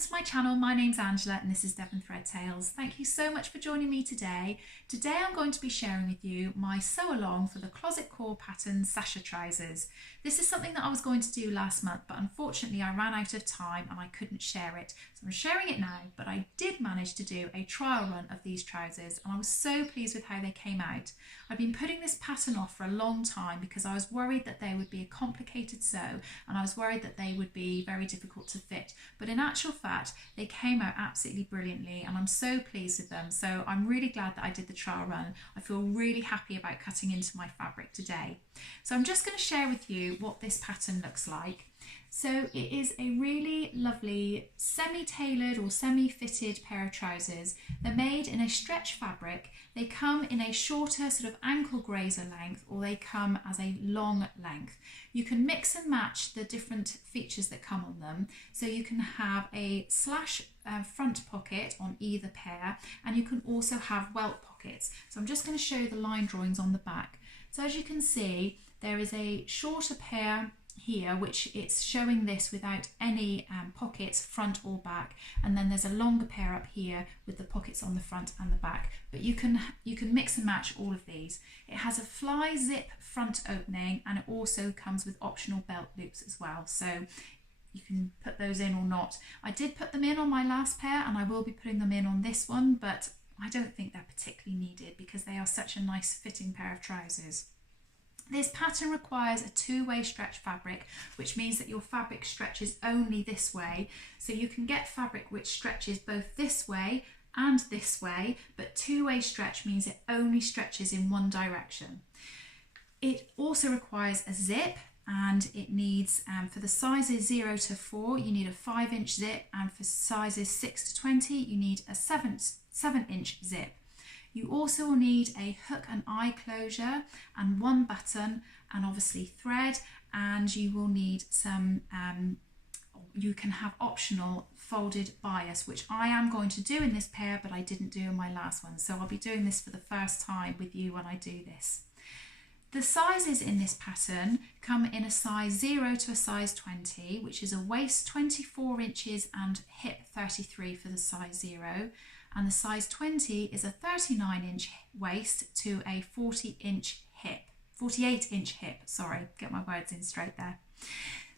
welcome to my channel. My name's Angela and this is Devon Thread Tales. Thank you so much for joining me today. Today I'm going to be sharing with you my sew along for the Closet Core pattern Sasha Trousers. This is something that I was going to do last month, but unfortunately I ran out of time and I couldn't share it. So I'm sharing it now, but I did manage to do a trial run of these trousers and I was so pleased with how they came out. I've been putting this pattern off for a long time because I was worried that they would be a complicated sew and I was worried that they would be very difficult to fit. But in actual fact, they came out absolutely brilliantly and I'm so pleased with them. So I'm really glad that I did the trial run. I feel really happy about cutting into my fabric today. So I'm just going to share with you what this pattern looks like. So it is a really lovely semi-tailored or semi-fitted pair of trousers. They're made in a stretch fabric. They come in a shorter sort of ankle grazer length or they come as a long length. You can mix and match the different features that come on them. So you can have a slash front pocket on either pair and you can also have welt pockets. So I'm just going to show you the line drawings on the back. So as you can see, there is a shorter pair here, which it's showing this without any pockets front or back, and then there's a longer pair up here with the pockets on the front and the back, but you can mix and match all of these. It has a fly zip front opening and it also comes with optional belt loops as well, so you can put those in or not. I did put them in on my last pair and I will be putting them in on this one, but I don't think they're particularly needed because they are such a nice fitting pair of trousers. This pattern requires a two-way stretch fabric, which means that your fabric stretches only this way. So you can get fabric which stretches both this way and this way, but two-way stretch means it only stretches in one direction. It also requires a zip and it needs, for the sizes 0 to 4, you need a 5-inch zip, and for sizes 6 to 20, you need a 7-inch zip. You also will need a hook and eye closure and one button and obviously thread, and you will need some, you can have optional folded bias, which I am going to do in this pair, but I didn't do in my last one. So I'll be doing this for the first time with you when I do this. The sizes in this pattern come in a size 0 to a size 20, which is a waist 24 inches and hip 33 for the size 0. And the size 20 is a 39-inch waist to a 48-inch hip, sorry, get my words in straight there.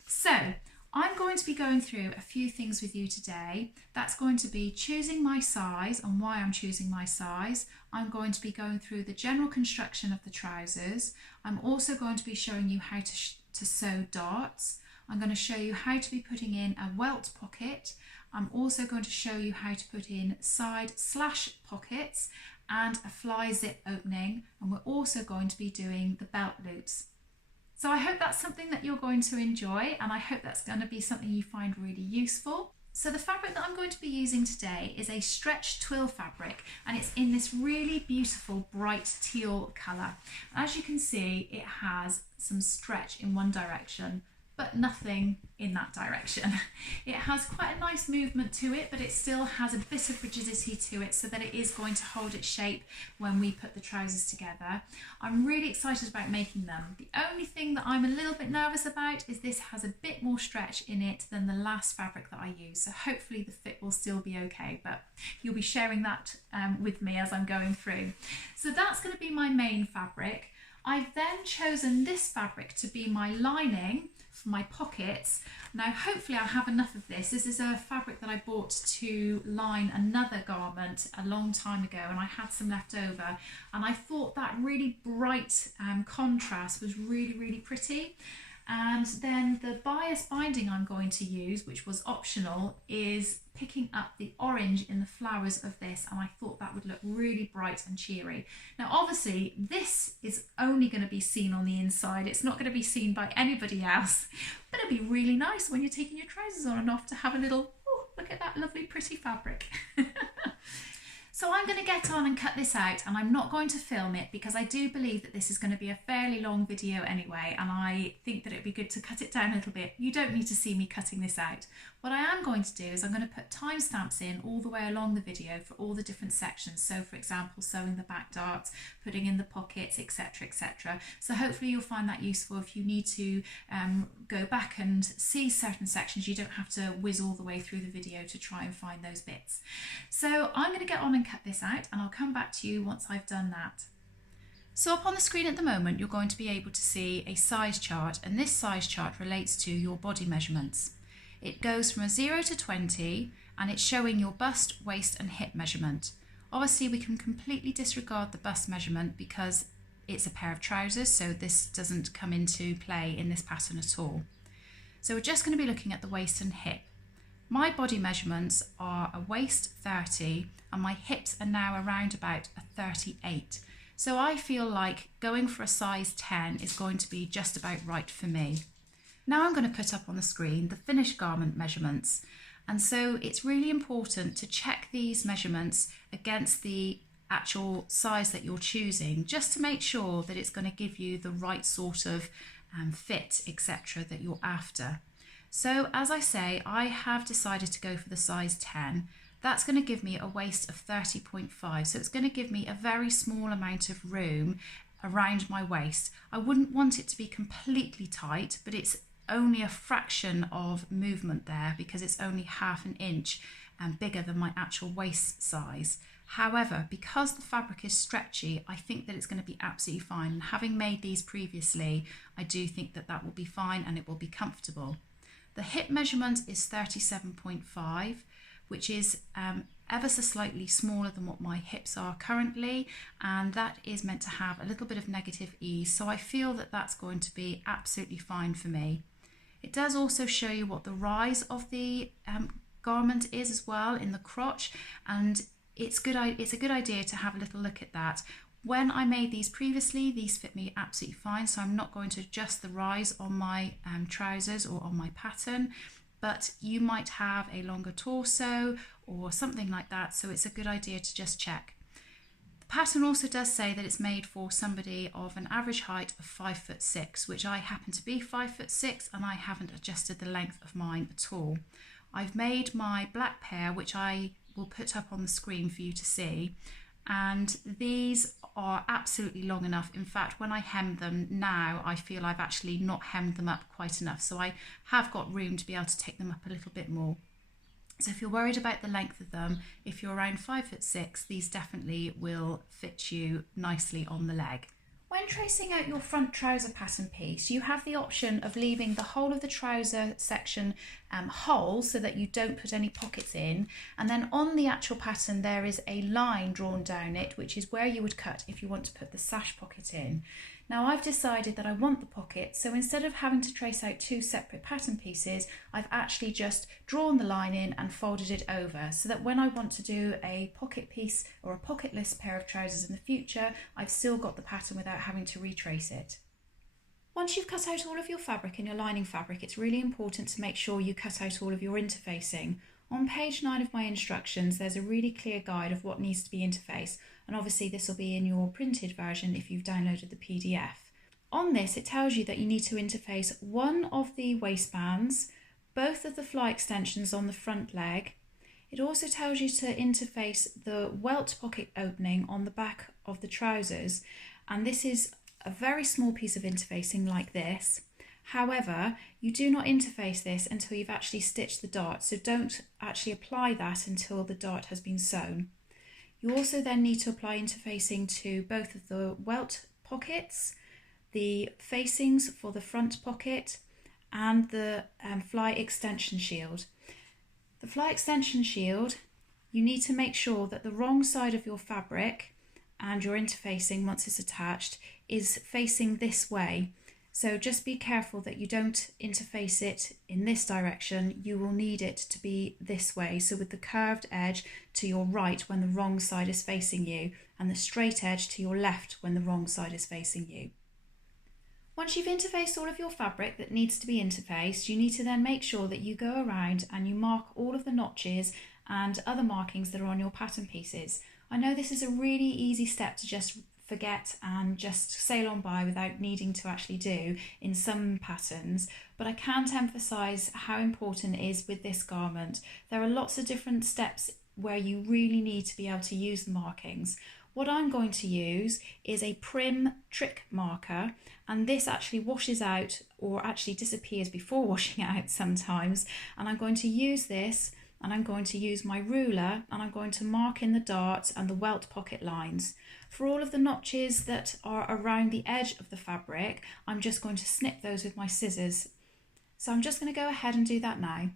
So I'm going to be going through a few things with you today. That's going to be choosing my size and why I'm choosing my size. I'm going to be going through the general construction of the trousers. I'm also going to be showing you how to sew darts. I'm going to show you how to be putting in a welt pocket. I'm also going to show you how to put in side slash pockets and a fly zip opening, and we're also going to be doing the belt loops. So I hope that's something that you're going to enjoy, and I hope that's going to be something you find really useful. So the fabric that I'm going to be using today is a stretch twill fabric, and it's in this really beautiful bright teal colour. As you can see, it has some stretch in one direction, but nothing in that direction. It has quite a nice movement to it, but it still has a bit of rigidity to it so that it is going to hold its shape when we put the trousers together. I'm really excited about making them. The only thing that I'm a little bit nervous about is this has a bit more stretch in it than the last fabric that I used, so hopefully the fit will still be okay, but you'll be sharing that with me as I'm going through. So that's going to be my main fabric. I've then chosen this fabric to be my lining for my pockets. Now hopefully I have enough of this. This is a fabric that I bought to line another garment a long time ago and I had some left over, and I thought that really bright contrast was really pretty. And then the bias binding I'm going to use, which was optional, is picking up the orange in the flowers of this, and I thought that would look really bright and cheery. Now obviously this is only going to be seen on the inside, it's not going to be seen by anybody else, but it'd be really nice when you're taking your trousers on and off to have a little, oh, look at that lovely pretty fabric. So I'm going to get on and cut this out, and I'm not going to film it because I do believe that this is going to be a fairly long video anyway, and I think that it'd be good to cut it down a little bit. You don't need to see me cutting this out. What I am going to do is I'm going to put timestamps in all the way along the video for all the different sections. So for example, sewing the back darts, putting in the pockets, etc, etc. So hopefully you'll find that useful if you need to go back and see certain sections. You don't have to whiz all the way through the video to try and find those bits. So I'm going to get on and cut this out, and I'll come back to you once I've done that. So up on the screen at the moment, you're going to be able to see a size chart, and this size chart relates to your body measurements. It goes from a 0 to 20, and it's showing your bust, waist and hip measurement. Obviously we can completely disregard the bust measurement because it's a pair of trousers, so this doesn't come into play in this pattern at all. So we're just going to be looking at the waist and hip. My body measurements are a waist 30, and my hips are now around about a 38. So I feel like going for a size 10 is going to be just about right for me. Now I'm going to put up on the screen the finished garment measurements. And so it's really important to check these measurements against the actual size that you're choosing, just to make sure that it's going to give you the right sort of fit, etc. that you're after. So as I say, I have decided to go for the size 10. That's going to give me a waist of 30.5, so it's going to give me a very small amount of room around my waist. I wouldn't want it to be completely tight, but it's only a fraction of movement there because it's only ½ an inch bigger than my actual waist size. However, because the fabric is stretchy, I think that it's going to be absolutely fine. And having made these previously, I do think that that will be fine and it will be comfortable. The hip measurement is 37.5. which is ever so slightly smaller than what my hips are currently, and that is meant to have a little bit of negative ease, so I feel that that's going to be absolutely fine for me. It does also show you what the rise of the garment is as well in the crotch, and it's a good idea to have a little look at that. When I made these previously, these fit me absolutely fine, so I'm not going to adjust the rise on my trousers or on my pattern. But you might have a longer torso or something like that, so it's a good idea to just check. The pattern also does say that it's made for somebody of an average height of 5'6", which I happen to be 5'6", and I haven't adjusted the length of mine at all. I've made my black pair, which I will put up on the screen for you to see, and these are absolutely long enough. In fact, when I hem them now, I feel I've actually not hemmed them up quite enough, so I have got room to be able to take them up a little bit more. So if you're worried about the length of them, if you're around 5'6", these definitely will fit you nicely on the leg. When tracing out your front trouser pattern piece, you have the option of leaving the whole of the trouser section whole so that you don't put any pockets in, and then on the actual pattern there is a line drawn down it, which is where you would cut if you want to put the sash pocket in. Now I've decided that I want the pocket, so instead of having to trace out two separate pattern pieces, I've actually just drawn the line in and folded it over, so that when I want to do a pocket piece or a pocketless pair of trousers in the future, I've still got the pattern without having to retrace it. Once you've cut out all of your fabric and your lining fabric, it's really important to make sure you cut out all of your interfacing. On page 9 of my instructions, there's a really clear guide of what needs to be interfaced, and obviously this will be in your printed version if you've downloaded the PDF. On this, it tells you that you need to interface one of the waistbands, both of the fly extensions on the front leg. It also tells you to interface the welt pocket opening on the back of the trousers, and this is a very small piece of interfacing like this. However, you do not interface this until you've actually stitched the dart, so don't actually apply that until the dart has been sewn. You also then need to apply interfacing to both of the welt pockets, the facings for the front pocket, and the fly extension shield. The fly extension shield, you need to make sure that the wrong side of your fabric and your interfacing, once it's attached, is facing this way. So just be careful that you don't interface it in this direction. You will need it to be this way, so with the curved edge to your right when the wrong side is facing you, and the straight edge to your left when the wrong side is facing you. Once you've interfaced all of your fabric that needs to be interfaced, you need to then make sure that you go around and you mark all of the notches and other markings that are on your pattern pieces. I know this is a really easy step to just forget and just sail on by without needing to actually do in some patterns, but I can't emphasize how important it is with this garment. There are lots of different steps where you really need to be able to use the markings. What I'm going to use is a Prim trick marker, and this actually washes out, or actually disappears before washing out sometimes, and I'm going to use this, and I'm going to use my ruler, and I'm going to mark in the dart and the welt pocket lines. For all of the notches that are around the edge of the fabric, I'm just going to snip those with my scissors. So I'm just going to go ahead and do that now.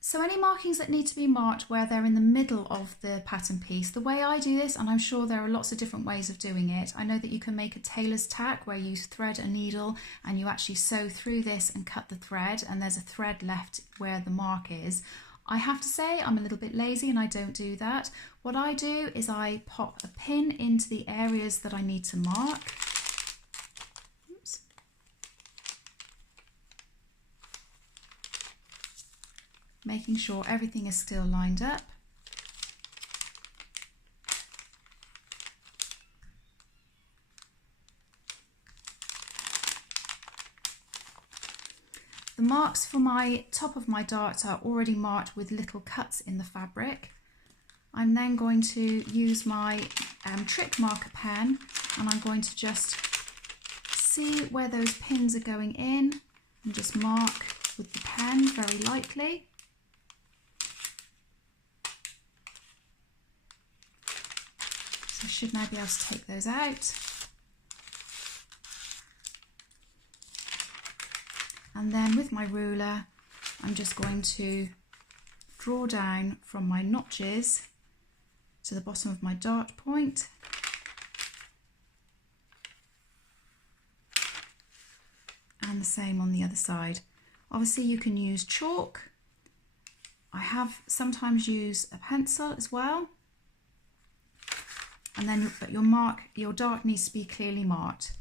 So any markings that need to be marked where they're in the middle of the pattern piece, the way I do this, and I'm sure there are lots of different ways of doing it, I know that you can make a tailor's tack where you thread a needle and you actually sew through this and cut the thread, and there's a thread left where the mark is. I have to say I'm a little bit lazy and I don't do that. What I do is I pop a pin into the areas that I need to mark. Oops. Making sure everything is still lined up. The marks for my top of my dart are already marked with little cuts in the fabric. I'm then going to use my trick marker pen, and I'm going to just see where those pins are going in and just mark with the pen very lightly. So I should now be able to take those out. And then with my ruler, I'm just going to draw down from my notches to the bottom of my dart point. And the same on the other side. Obviously you can use chalk. I have sometimes used a pencil as well. And then, but your dart needs to be clearly marked.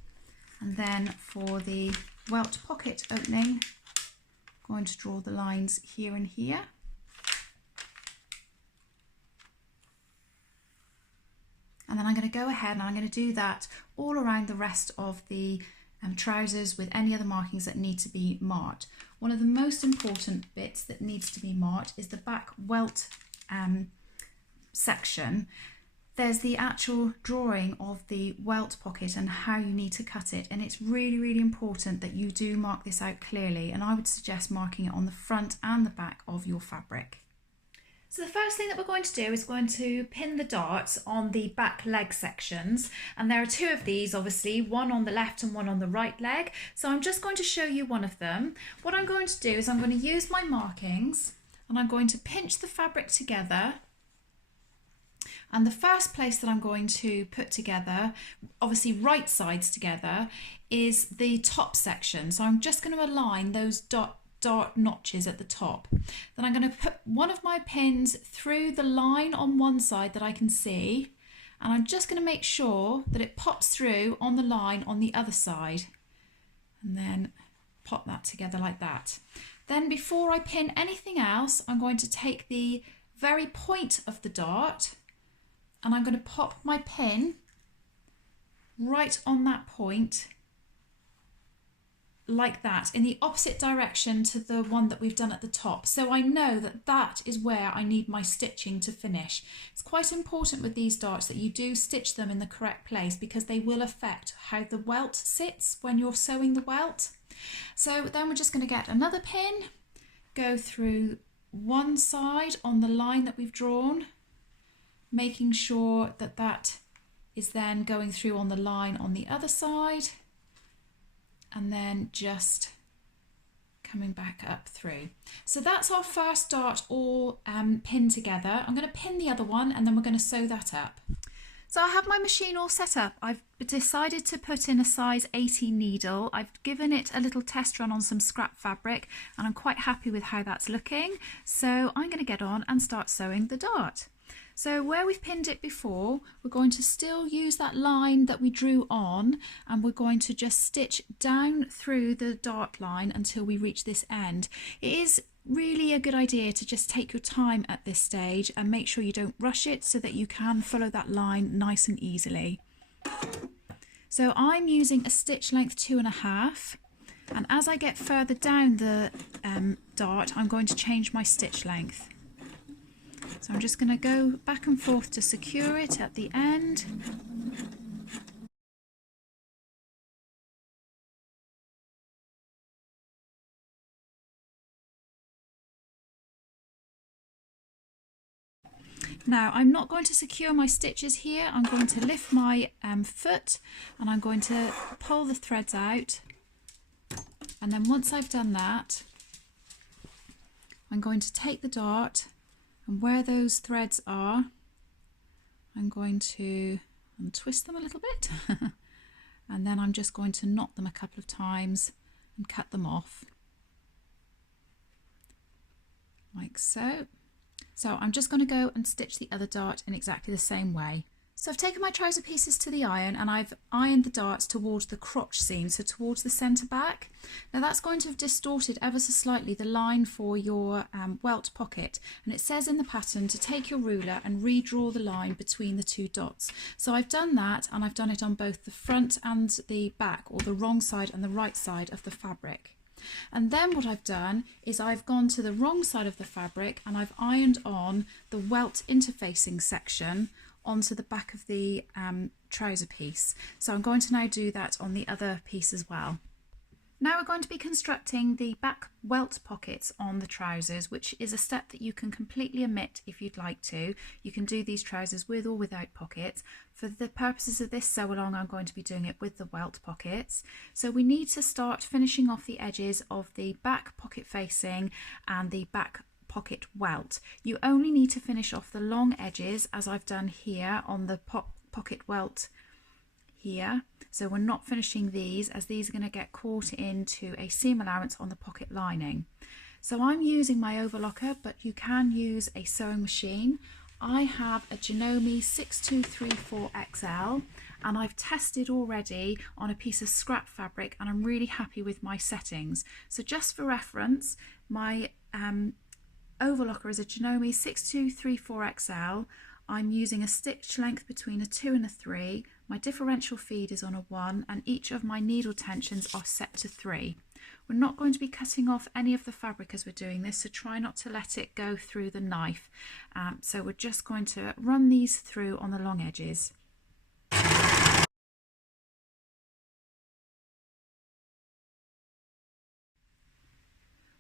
And then for the welt pocket opening, I'm going to draw the lines here and here. And then I'm going to go ahead and I'm going to do that all around the rest of the trousers with any other markings that need to be marked. One of the most important bits that needs to be marked is the back welt section. There's the actual drawing of the welt pocket and how you need to cut it, and it's really, really important that you do mark this out clearly, and I would suggest marking it on the front and the back of your fabric. So the first thing that we're going to do is going to pin the darts on the back leg sections, and there are two of these, obviously, one on the left and one on the right leg. So I'm just going to show you one of them. What I'm going to do is I'm going to use my markings and I'm going to pinch the fabric together. And the first place that I'm going to put together, obviously right sides together, is the top section. So I'm just going to align those dart notches at the top. Then I'm going to put one of my pins through the line on one side that I can see, and I'm just going to make sure that it pops through on the line on the other side, and then pop that together like that. Then before I pin anything else, I'm going to take the very point of the dart and I'm going to pop my pin right on that point like that, in the opposite direction to the one that we've done at the top. So I know that that is where I need my stitching to finish. It's quite important with these darts that you do stitch them in the correct place, because they will affect how the welt sits when you're sewing the welt. So then we're just going to get another pin, go through one side on the line that we've drawn, making sure that that is then going through on the line on the other side, and then just coming back up through. So that's our first dart all pinned together. I'm going to pin the other one and then we're going to sew that up. So I have my machine all set up. I've decided to put in a size 18 needle. I've given it a little test run on some scrap fabric and I'm quite happy with how that's looking. So I'm going to get on and start sewing the dart. So where we've pinned it before, we're going to still use that line that we drew on, and we're going to just stitch down through the dart line until we reach this end. It is really a good idea to just take your time at this stage and make sure you don't rush it so that you can follow that line nice and easily. So I'm using a stitch length 2.5, and as I get further down the dart, I'm going to change my stitch length. So I'm just going to go back and forth to secure it at the end. Now I'm not going to secure my stitches here. I'm going to lift my foot and I'm going to pull the threads out, and then once I've done that, I'm going to take the dart, and where those threads are, I'm going to untwist them a little bit and then I'm just going to knot them a couple of times and cut them off like so. So I'm just going to go and stitch the other dart in exactly the same way. So I've taken my trouser pieces to the iron and I've ironed the darts towards the crotch seam, so towards the centre back. Now that's going to have distorted ever so slightly the line for your welt pocket, and it says in the pattern to take your ruler and redraw the line between the two dots. So I've done that, and I've done it on both the front and the back, or the wrong side and the right side of the fabric. And then what I've done is I've gone to the wrong side of the fabric and I've ironed on the welt interfacing section onto the back of the trouser piece. So I'm going to now do that on the other piece as well. Now we're going to be constructing the back welt pockets on the trousers, which is a step that you can completely omit if you'd like to. You can do these trousers with or without pockets. For the purposes of this sew along, I'm going to be doing it with the welt pockets. So we need to start finishing off the edges of the back pocket facing and the back pocket welt. You only need to finish off the long edges, as I've done here on the pocket welt here. So we're not finishing these, as these are going to get caught into a seam allowance on the pocket lining. So I'm using my overlocker, but you can use a sewing machine. I have a Janome 6234XL and I've tested already on a piece of scrap fabric and I'm really happy with my settings. So just for reference, my overlocker is a Janome 6234XL. I'm using a stitch length between a 2 and a 3. My differential feed is on a 1 and each of my needle tensions are set to 3. We're not going to be cutting off any of the fabric as we're doing this, so try not to let it go through the knife. So we're just going to run these through on the long edges.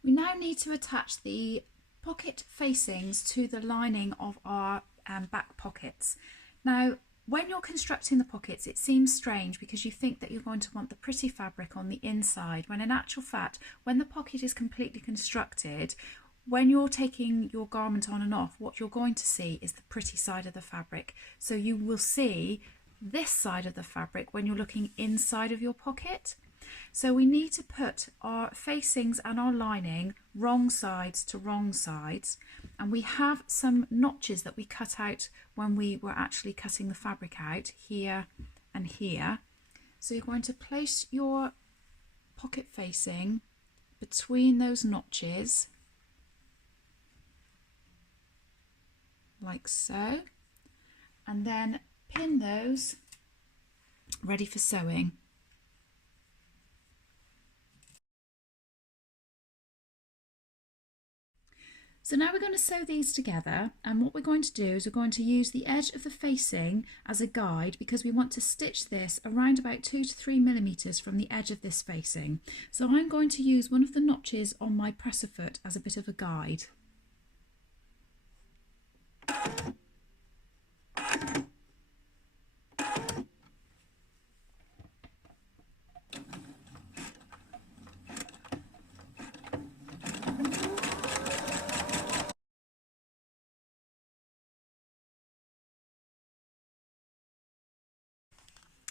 We now need to attach the pocket facings to the lining of our back pockets. Now, when you're constructing the pockets, it seems strange because you think that you're going to want the pretty fabric on the inside, when in actual fact, when the pocket is completely constructed, when you're taking your garment on and off, what you're going to see is the pretty side of the fabric. So you will see this side of the fabric when you're looking inside of your pocket. So we need to put our facings and our lining wrong sides to wrong sides, and we have some notches that we cut out when we were actually cutting the fabric out, here and here. So you're going to place your pocket facing between those notches like so, and then pin those ready for sewing. So now we're going to sew these together, and what we're going to do is we're going to use the edge of the facing as a guide, because we want to stitch this around about 2 to 3 millimeters from the edge of this facing. So I'm going to use one of the notches on my presser foot as a bit of a guide.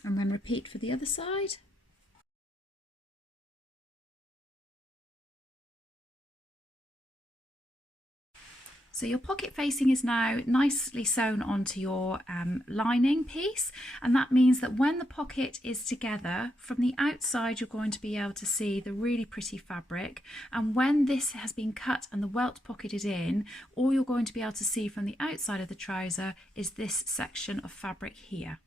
And then repeat for the other side. So your pocket facing is now nicely sewn onto your lining piece, and that means that when the pocket is together, from the outside you're going to be able to see the really pretty fabric, and when this has been cut and the welt pocket is in, all you're going to be able to see from the outside of the trouser is this section of fabric here.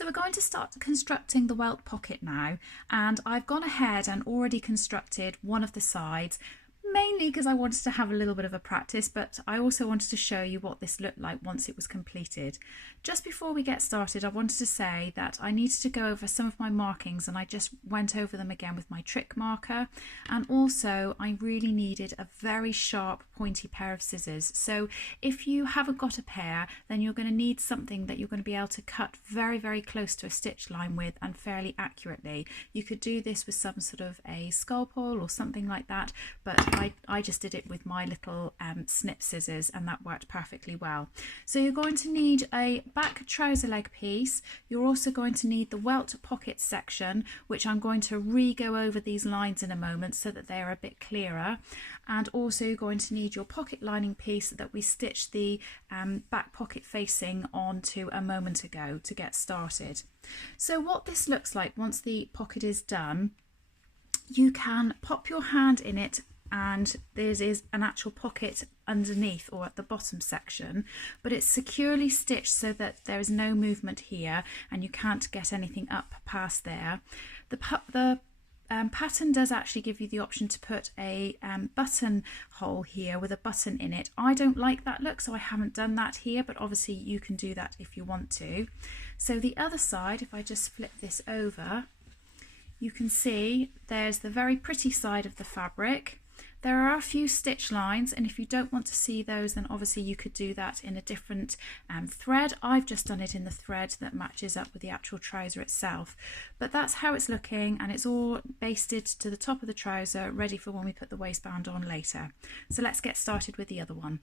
So we're going to start constructing the welt pocket now, and I've gone ahead and already constructed one of the sides, mainly because I wanted to have a little bit of a practice, but I also wanted to show you what this looked like once it was completed. Just before we get started, I wanted to say that I needed to go over some of my markings, and I just went over them again with my trick marker, and also I really needed a very sharp pointy pair of scissors. So if you haven't got a pair, then you're going to need something that you're going to be able to cut very close to a stitch line with and fairly accurately. You could do this with some sort of a skull pole or something like that, but I just did it with my little snip scissors, and that worked perfectly well. So you're going to need a back trouser leg piece. You're also going to need the welt pocket section, which I'm going to re-go over these lines in a moment so that they're a bit clearer. And also you're going to need your pocket lining piece that we stitched the back pocket facing onto a moment ago to get started. So what this looks like once the pocket is done, you can pop your hand in it, and there is an actual pocket underneath or at the bottom section, but it's securely stitched so that there is no movement here and you can't get anything up past there. The pattern does actually give you the option to put a button hole here with a button in it. I don't like that look, so I haven't done that here, but obviously you can do that if you want to. So the other side, if I just flip this over, you can see there's the very pretty side of the fabric. There are a few stitch lines, and if you don't want to see those, then obviously you could do that in a different thread. I've just done it in the thread that matches up with the actual trouser itself. But that's how it's looking, and it's all basted to the top of the trouser, ready for when we put the waistband on later. So let's get started with the other one.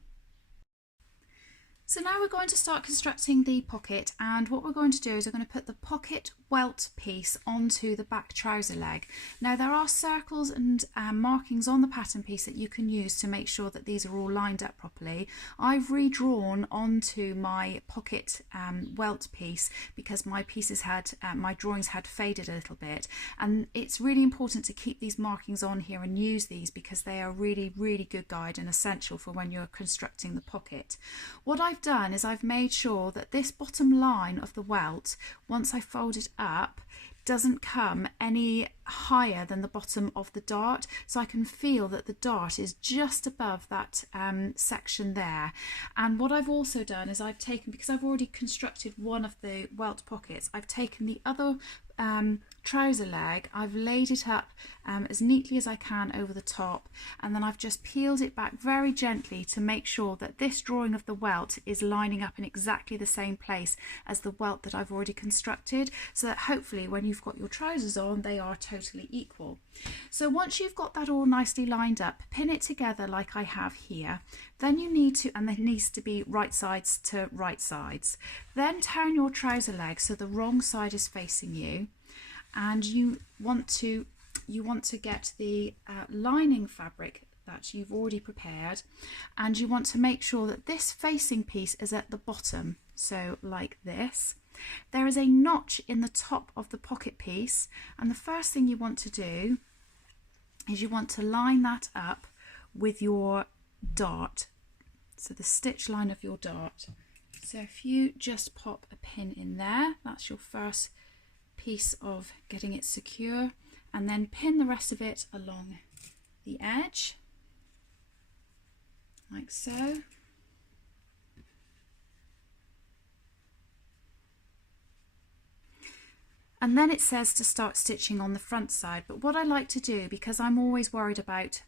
So now we're going to start constructing the pocket, and what we're going to do is we're going to put the pocket welt piece onto the back trouser leg. Now there are circles and markings on the pattern piece that you can use to make sure that these are all lined up properly. I've redrawn onto my pocket welt piece because my pieces had, my drawings had faded a little bit, and it's really important to keep these markings on here and use these because they are really good guide and essential for when you're constructing the pocket. What I've done is I've made sure that this bottom line of the welt, once I fold it up, doesn't come any higher than the bottom of the dart, so I can feel that the dart is just above that section there. And what I've also done is I've taken, because I've already constructed one of the welt pockets, I've taken the other trouser leg, I've laid it up as neatly as I can over the top, and then I've just peeled it back very gently to make sure that this drawing of the welt is lining up in exactly the same place as the welt that I've already constructed, so that hopefully when you've got your trousers on they are totally equal. So once you've got that all nicely lined up, pin it together like I have here. Then you need to, and there needs to be right sides to right sides. Then turn your trouser leg so the wrong side is facing you, and you want to get the lining fabric that you've already prepared, and you want to make sure that this facing piece is at the bottom, so like this. There is a notch in the top of the pocket piece, and the first thing you want to do is you want to line that up with your dart, so the stitch line of your dart. So if you just pop a pin in there, that's your first piece of getting it secure, and then pin the rest of it along the edge like so. And then it says to start stitching on the front side, but what I like to do, because I'm always worried about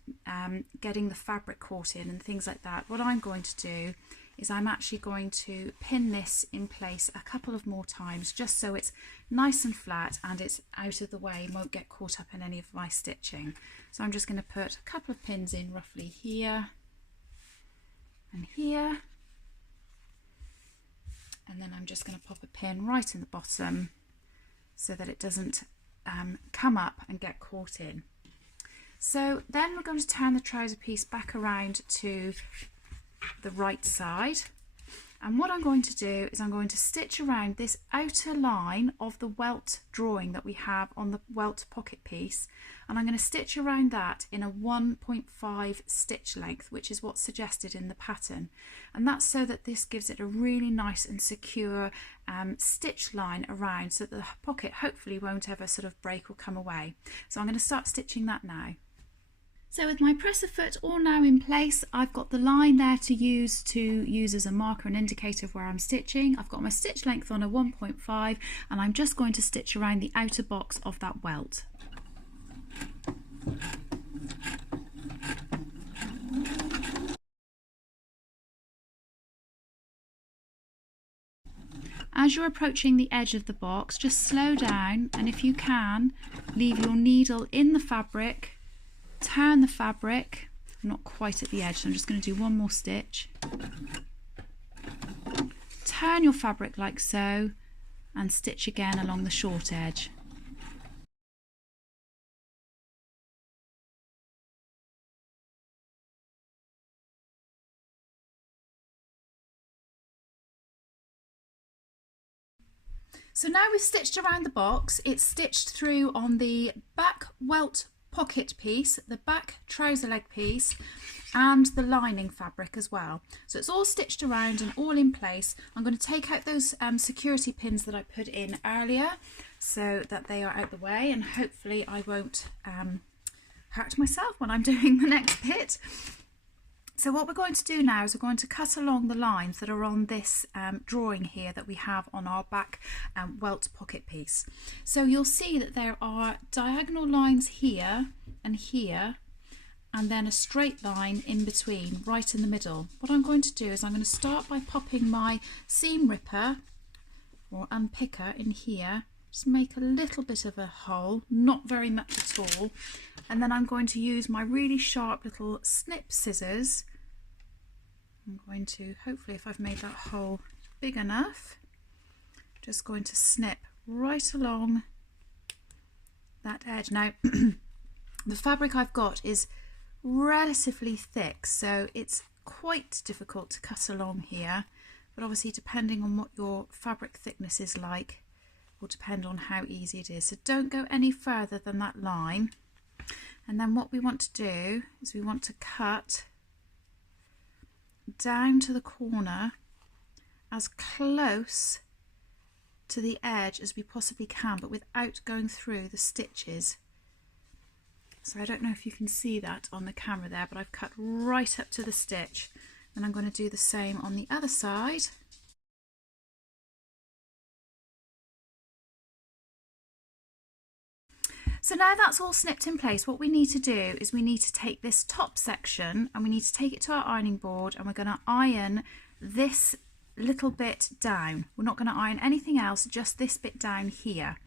getting the fabric caught in and things like that, what I'm going to do is I'm actually going to pin this in place a couple of more times just so it's nice and flat and it's out of the way, won't get caught up in any of my stitching. So I'm just going to put a couple of pins in roughly here and here, and then I'm just going to pop a pin right in the bottom so that it doesn't come up and get caught in. So then we're going to turn the trouser piece back around to the right side, And what I'm going to do is I'm going to stitch around this outer line of the welt drawing that we have on the welt pocket piece, and I'm going to stitch around that in a 1.5 stitch length, which is what's suggested in the pattern. And that's so that this gives it a really nice and secure stitch line around, so that the pocket hopefully won't ever sort of break or come away. So I'm going to start stitching that now. So with my presser foot all now in place, I've got the line there to use as a marker and indicator of where I'm stitching. I've got my stitch length on a 1.5, and I'm just going to stitch around the outer box of that welt. As you're approaching the edge of the box, just slow down, and if you can, leave your needle in the fabric. Turn the fabric. I'm not quite at the edge, so I'm just going to do one more stitch. Turn your fabric like so, and stitch again along the short edge. So now we've stitched around the box, it's stitched through on the back welt pocket piece, the back trouser leg piece, and the lining fabric as well. So it's all stitched around and all in place. I'm going to take out those security pins that I put in earlier so that they are out the way, and hopefully I won't hurt myself when I'm doing the next bit. So what we're going to do now is we're going to cut along the lines that are on this drawing here that we have on our back welt pocket piece. So you'll see that there are diagonal lines here, and then a straight line in between, right in the middle. What I'm going to do is I'm going to start by popping my seam ripper or unpicker in here, just make a little bit of a hole, not very much at all, and then I'm going to use my really sharp little snip scissors. I'm going to, hopefully if I've made that hole big enough, just going to snip right along that edge. Now the fabric I've got is relatively thick, so it's quite difficult to cut along here, but obviously depending on what your fabric thickness is like will depend on how easy it is. So don't go any further than that line. And then what we want to do is we want to cut down to the corner as close to the edge as we possibly can, but without going through the stitches. So I don't know if you can see that on the camera there, but I've cut right up to the stitch, and I'm going to do the same on the other side. So now that's all snipped in place, what we need to do is we need to take this top section and we need to take it to our ironing board, and we're going to iron this little bit down. We're not going to iron anything else, just this bit down here.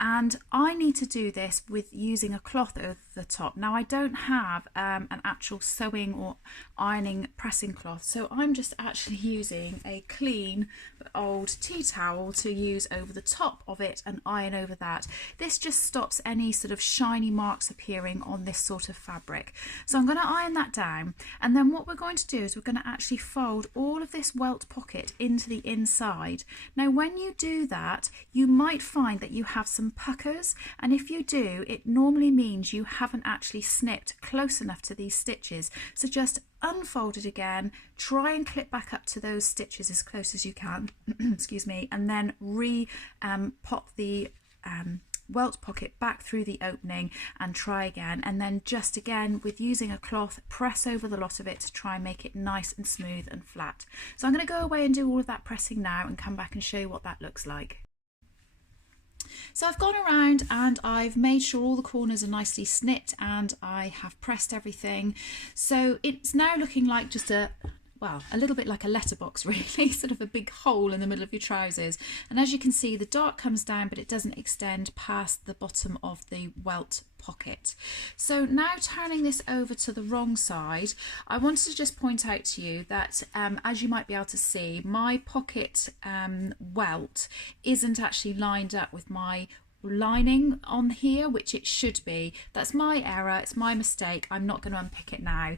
And I need to do this with using a cloth over the top. Now I don't have an actual sewing or ironing pressing cloth, so I'm just actually using a clean but old tea towel to use over the top of it and iron over that. This just stops any sort of shiny marks appearing on this sort of fabric. So I'm going to iron that down, and then what we're going to do is we're going to actually fold all of this welt pocket into the inside. Now when you do that, you might find that you have some puckers, and if you do, it normally means you haven't actually snipped close enough to these stitches. So just unfold it again, try and clip back up to those stitches as close as you can excuse me, and then pop the welt pocket back through the opening and try again, and then just again with using a cloth press over the lot of it to try and make it nice and smooth and flat. So I'm going to go away and do all of that pressing now and come back and show you what that looks like. So I've gone around and I've made sure all the corners are nicely snipped, and I have pressed everything. So it's now looking like just a little bit like a letterbox really, sort of a big hole in the middle of your trousers. And as you can see, the dart comes down, but it doesn't extend past the bottom of the welt pocket. So now turning this over to the wrong side, I wanted to just point out to you that as you might be able to see, my pocket welt isn't actually lined up with my lining on here, which it should be. That's my error, it's my mistake. I'm not going to unpick it now.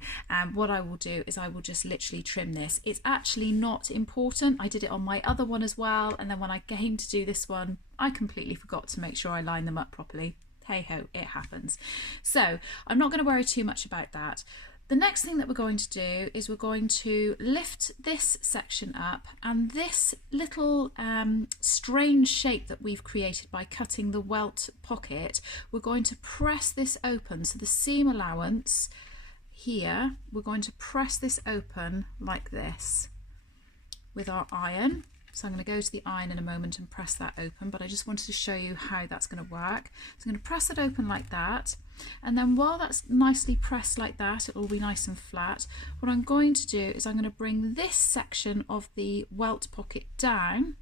What I will do is I will just literally trim this. It's actually not important. I did it on my other one as well, and then when I came to do this one, I completely forgot to make sure I line them up properly. Hey ho, it happens. So I'm not going to worry too much about that. The next thing that we're going to do is we're going to lift this section up, and this little strange shape that we've created by cutting the welt pocket, we're going to press this open. So the seam allowance here, we're going to press this open like this with our iron. So I'm going to go to the iron in a moment and press that open, but I just wanted to show you how that's going to work. So I'm going to press it open like that, and then while that's nicely pressed like that, it will be nice and flat. What I'm going to do is I'm going to bring this section of the welt pocket down,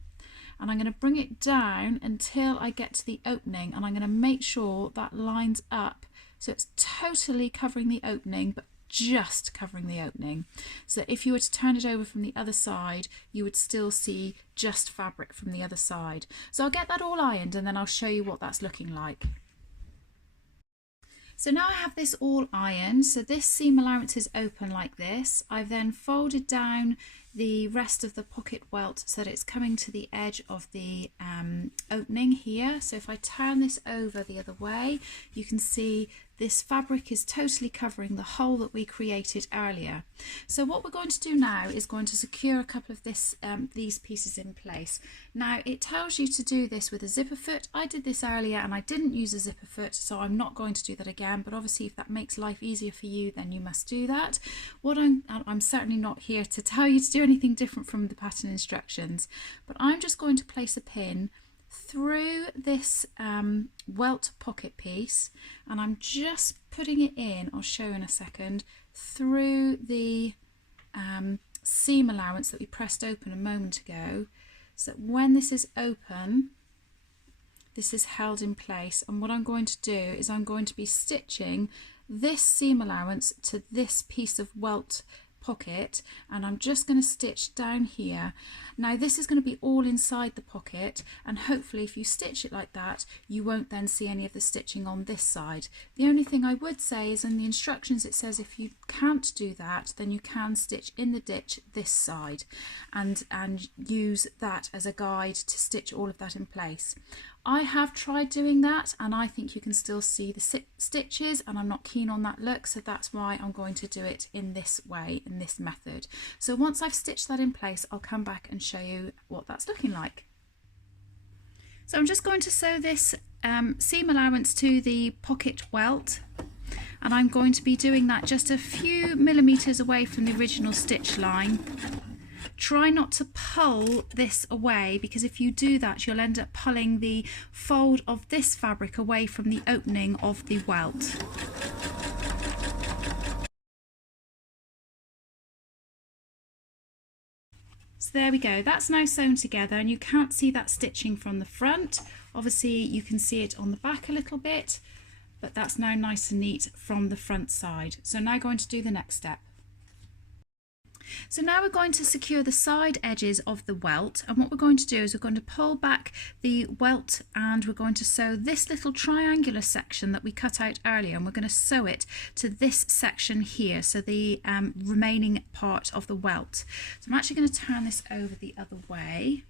and I'm going to bring it down until I get to the opening, and I'm going to make sure that lines up so it's totally covering the opening, but just covering the opening. So if you were to turn it over from the other side, you would still see just fabric from the other side. So I'll get that all ironed, and then I'll show you what that's looking like. So now I have this all ironed, so this seam allowance is open like this. I've then folded down the rest of the pocket welt so that it's coming to the edge of the opening here. So if I turn this over the other way, you can see this fabric is totally covering the hole that we created earlier. So what we're going to do now is going to secure a couple of these pieces in place. Now it tells you to do this with a zipper foot. I did this earlier and I didn't use a zipper foot, so I'm not going to do that again, but obviously if that makes life easier for you, then you must do that. I'm certainly not here to tell you to do anything different from the pattern instructions, but I'm just going to place a pin through this welt pocket piece, and I'm just putting it in, I'll show in a second, through the seam allowance that we pressed open a moment ago, so that when this is open, this is held in place. And what I'm going to do is I'm going to be stitching this seam allowance to this piece of welt pocket, and I'm just going to stitch down here. Now this is going to be all inside the pocket, and hopefully if you stitch it like that, you won't then see any of the stitching on this side. The only thing I would say is in the instructions it says if you can't do that, then you can stitch in the ditch this side and use that as a guide to stitch all of that in place. I have tried doing that and I think you can still see the stitches, and I'm not keen on that look, so that's why I'm going to do it in this way, in this method. So once I've stitched that in place, I'll come back and show you what that's looking like. So I'm just going to sew this seam allowance to the pocket welt, and I'm going to be doing that just a few millimeters away from the original stitch line. Try not to pull this away, because if you do that you'll end up pulling the fold of this fabric away from the opening of the welt. So there we go, that's now sewn together, and you can't see that stitching from the front. Obviously you can see it on the back a little bit, but that's now nice and neat from the front side. So now going to do the next step. So now we're going to secure the side edges of the welt, and what we're going to do is we're going to pull back the welt and we're going to sew this little triangular section that we cut out earlier, and we're going to sew it to this section here, so the remaining part of the welt. So I'm actually going to turn this over the other way.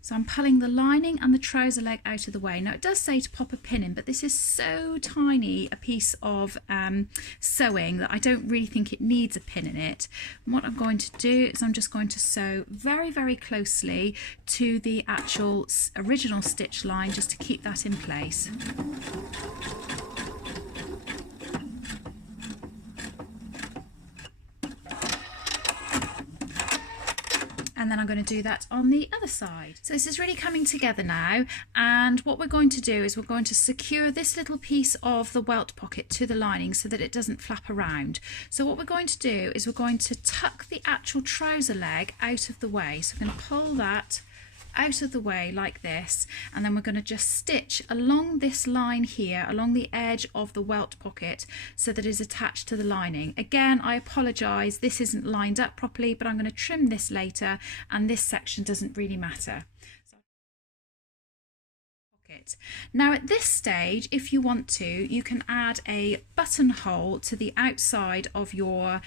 So I'm pulling the lining and the trouser leg out of the way. Now it does say to pop a pin in, but this is so tiny a piece of sewing that I don't really think it needs a pin in it. And what I'm going to do is I'm just going to sew very, very closely to the actual original stitch line, just to keep that in place. And then I'm going to do that on the other side. So this is really coming together now, and what we're going to do is we're going to secure this little piece of the welt pocket to the lining so that it doesn't flap around. So what we're going to do is we're going to tuck the actual trouser leg out of the way. So we're going to pull that out of the way like this, and then we're going to just stitch along this line here, along the edge of the welt pocket, so that it is attached to the lining. Again, I apologise, this isn't lined up properly, but I'm going to trim this later, and this section doesn't really matter. pocket. Now at this stage, if you want to, you can add a buttonhole to the outside of your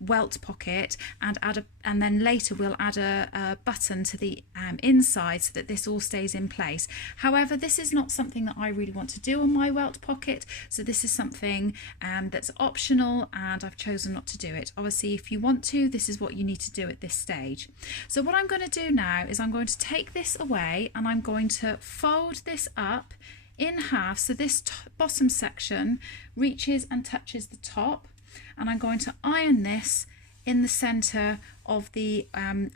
welt pocket and then later we'll add a button to the inside so that this all stays in place. However, this is not something that I really want to do on my welt pocket, so this is something that's optional and I've chosen not to do it. Obviously, if you want to, this is what you need to do at this stage. So what I'm going to do now is I'm going to take this away and I'm going to fold this up in half so this bottom section reaches and touches the top, and I'm going to iron this in the center of the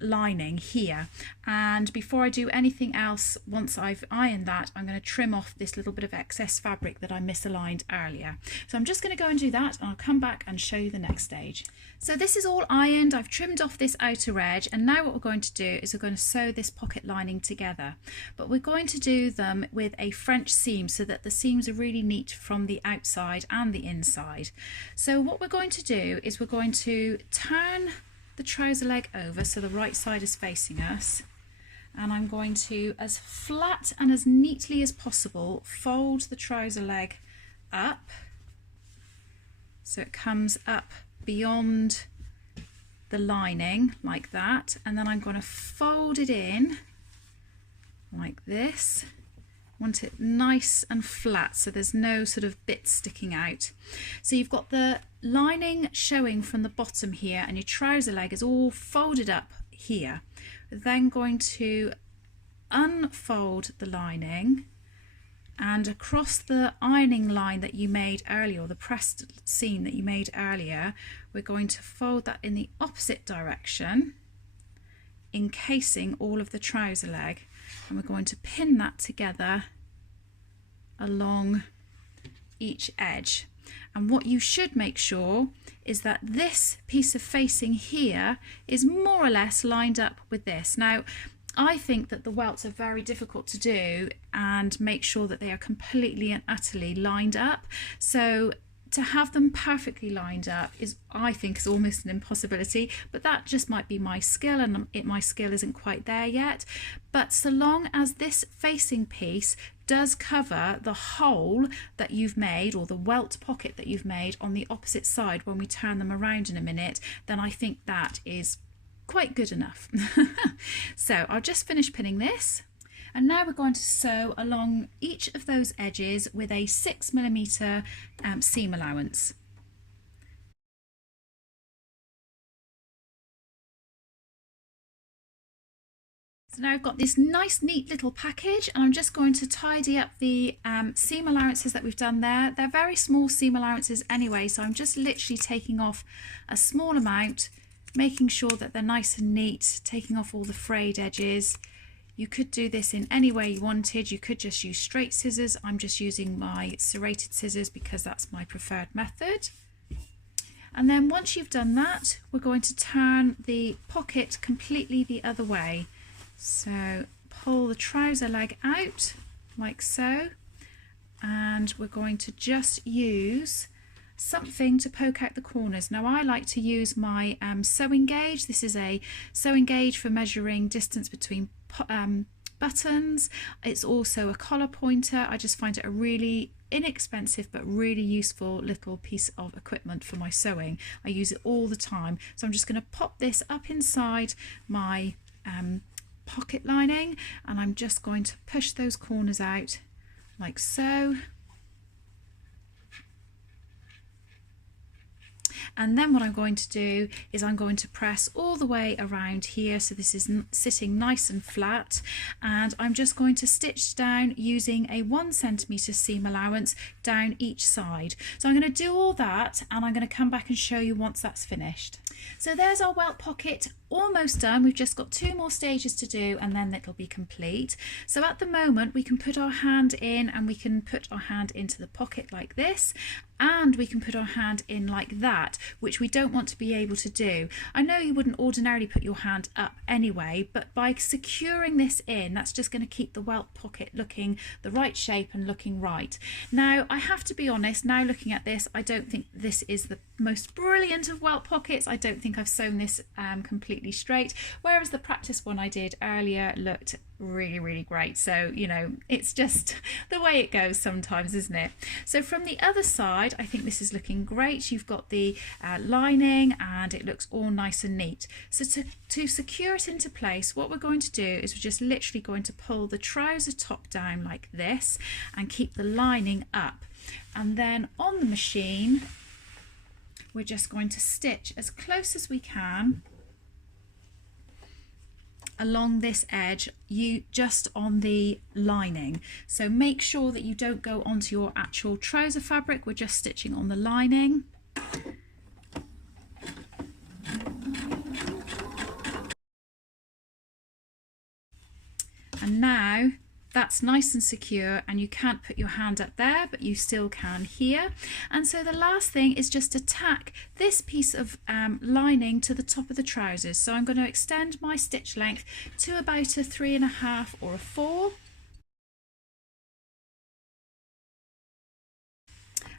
lining here. And before I do anything else, once I've ironed that, I'm going to trim off this little bit of excess fabric that I misaligned earlier. So I'm just going to go and do that and I'll come back and show you the next stage. So this is all ironed, I've trimmed off this outer edge, and now what we're going to do is we're going to sew this pocket lining together. But we're going to do them with a French seam so that the seams are really neat from the outside and the inside. So what we're going to do is we're going to turn the trouser leg over so the right side is facing us, and I'm going to, as flat and as neatly as possible, fold the trouser leg up so it comes up beyond the lining like that, and then I'm going to fold it in like this. I want it nice and flat so there's no sort of bits sticking out. So you've got the lining showing from the bottom here and your trouser leg is all folded up here. We're then going to unfold the lining, and across the ironing line that you made earlier, or the pressed seam that you made earlier, we're going to fold that in the opposite direction, encasing all of the trouser leg, and we're going to pin that together along each edge. And what you should make sure is that this piece of facing here is more or less lined up with this. Now, I think that the welts are very difficult to do and make sure that they are completely and utterly lined up. So to have them perfectly lined up is, I think, is almost an impossibility, but that just might be my skill, and my skill isn't quite there yet. But so long as this facing piece does cover the hole that you've made, or the welt pocket that you've made on the opposite side when we turn them around in a minute, then I think that is quite good enough. So I'll just finish pinning this, and now we're going to sew along each of those edges with a 6mm seam allowance. So now I've got this nice neat little package, and I'm just going to tidy up the seam allowances that we've done there. They're very small seam allowances anyway, so I'm just literally taking off a small amount, making sure that they're nice and neat, taking off all the frayed edges. You could do this in any way you wanted. You could just use straight scissors. I'm just using my serrated scissors because that's my preferred method. And then once you've done that, we're going to turn the pocket completely the other way. So pull the trouser leg out like so, and we're going to just use something to poke out the corners. Now I like to use my sewing gauge. This is a sewing gauge for measuring distance between buttons. It's also a collar pointer. I just find it a really inexpensive but really useful little piece of equipment for my sewing. I use it all the time. So I'm just going to pop this up inside my pocket lining, and I'm just going to push those corners out like so. And then what I'm going to do is I'm going to press all the way around here so this is sitting nice and flat, and I'm just going to stitch down using a 1cm seam allowance down each side. So I'm going to do all that, and I'm going to come back and show you once that's finished. So there's our welt pocket almost done. We've just got 2 more stages to do and then it'll be complete. So at the moment we can put our hand in, and we can put our hand into the pocket like this, and we can put our hand in like that, which we don't want to be able to do. I know you wouldn't ordinarily put your hand up anyway, but by securing this in, that's just going to keep the welt pocket looking the right shape and looking right. Now I have to be honest, now looking at this, I don't think this is the most brilliant of welt pockets. I don't think I've sewn this completely straight, whereas the practice one I did earlier looked really great. So, you know, it's just the way it goes sometimes, isn't it? So from the other side, I think this is looking great. You've got the lining and it looks all nice and neat. So to secure it into place, what we're going to do is we're just literally going to pull the trouser top down like this and keep the lining up. And then on the machine, we're just going to stitch as close as we can along this edge, just on the lining. So make sure that you don't go onto your actual trouser fabric. We're just stitching on the lining. And now that's nice and secure, and you can't put your hand up there, but you still can here. And so the last thing is just to tack this piece of lining to the top of the trousers. So I'm going to extend my stitch length to about a 3.5 or a 4.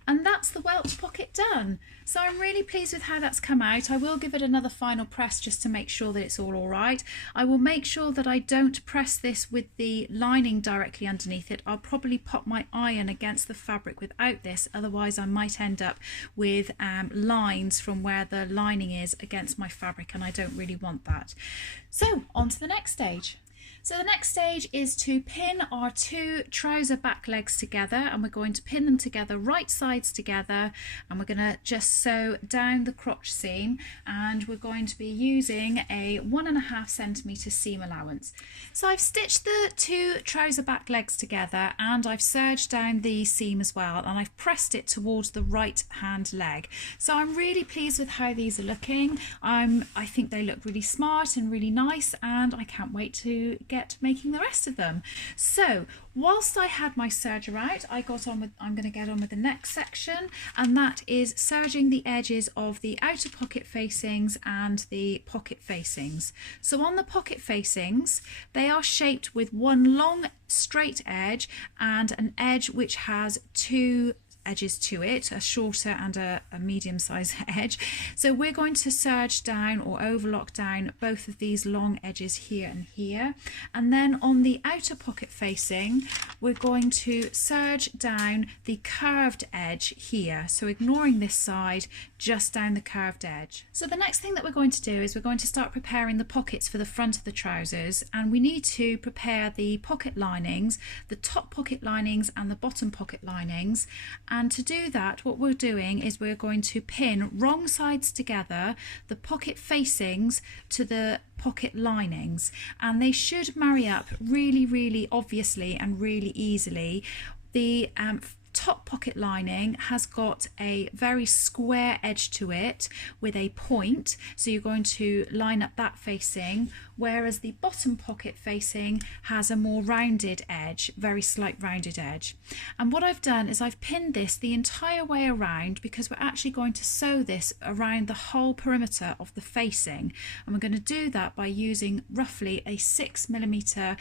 And that's the welt pocket done. So I'm really pleased with how that's come out. I will give it another final press just to make sure that it's all right. I will make sure that I don't press this with the lining directly underneath it. I'll probably pop my iron against the fabric without this, otherwise I might end up with lines from where the lining is against my fabric, and I don't really want that. So on to the next stage. So the next stage is to pin our 2 trouser back legs together, and we're going to pin them together right sides together, and we're going to just sew down the crotch seam, and we're going to be using a 1.5 centimetre seam allowance. So I've stitched the 2 trouser back legs together and I've serged down the seam as well, and I've pressed it towards the right hand leg. So I'm really pleased with how these are looking. I think they look really smart and really nice, and I can't wait to get making the rest of them. So whilst I had my serger out, I'm going to get on with the next section, and that is serging the edges of the outer pocket facings and the pocket facings. So on the pocket facings, they are shaped with one long straight edge and an edge which has 2 edges to it, a shorter and a medium-sized edge. So we're going to serge down or overlock down both of these long edges here and here, and then on the outer pocket facing we're going to serge down the curved edge here, so ignoring this side, just down the curved edge. So the next thing that we're going to do is we're going to start preparing the pockets for the front of the trousers, and we need to prepare the pocket linings, the top pocket linings and the bottom pocket linings. And to do that, what we're doing is we're going to pin wrong sides together, the pocket facings to the pocket linings, and they should marry up really obviously and really easily. The top pocket lining has got a very square edge to it with a point, so you're going to line up that facing, whereas the bottom pocket facing has a more rounded edge, very slight rounded edge. And what I've done is I've pinned this the entire way around, because we're actually going to sew this around the whole perimeter of the facing, and we're going to do that by using roughly a 6mm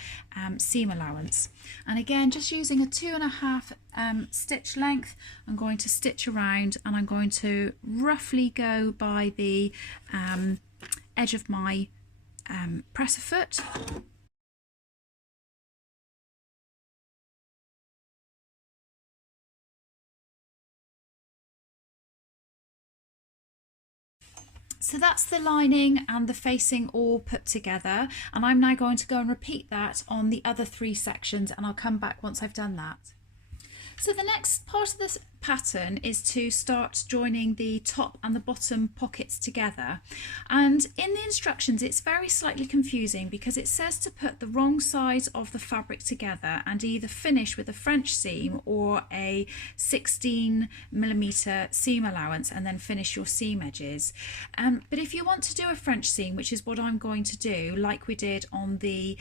seam allowance. And again, just using a 2.5 stitch length, I'm going to stitch around, and I'm going to roughly go by the edge of my presser foot. So that's the lining and the facing all put together, and I'm now going to go and repeat that on the other 3 sections, and I'll come back once I've done that. So the next part of this pattern is to start joining the top and the bottom pockets together, and in the instructions it's very slightly confusing because it says to put the wrong sides of the fabric together and either finish with a French seam or a 16mm seam allowance and then finish your seam edges. But if you want to do a French seam, which is what I'm going to do, like we did on the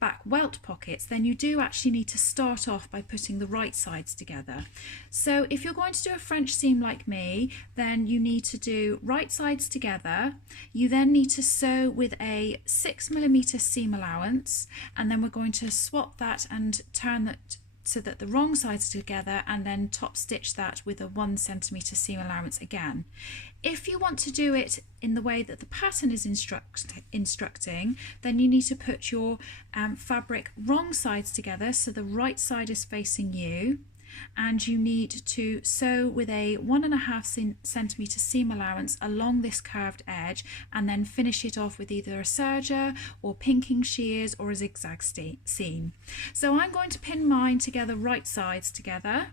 back welt pockets, then you do actually need to start off by putting the right sides together. So if you're going to do a French seam like me, then you need to do right sides together. You then need to sew with a 6mm seam allowance, and then we're going to swap that and turn that so that the wrong sides are together, and then top stitch that with a 1 centimetre seam allowance again. If you want to do it in the way that the pattern is instructing, then you need to put your fabric wrong sides together, so the right side is facing you, and you need to sew with a 1.5 centimetre seam allowance along this curved edge, and then finish it off with either a serger or pinking shears or a zigzag seam. So I'm going to pin mine together, right sides together.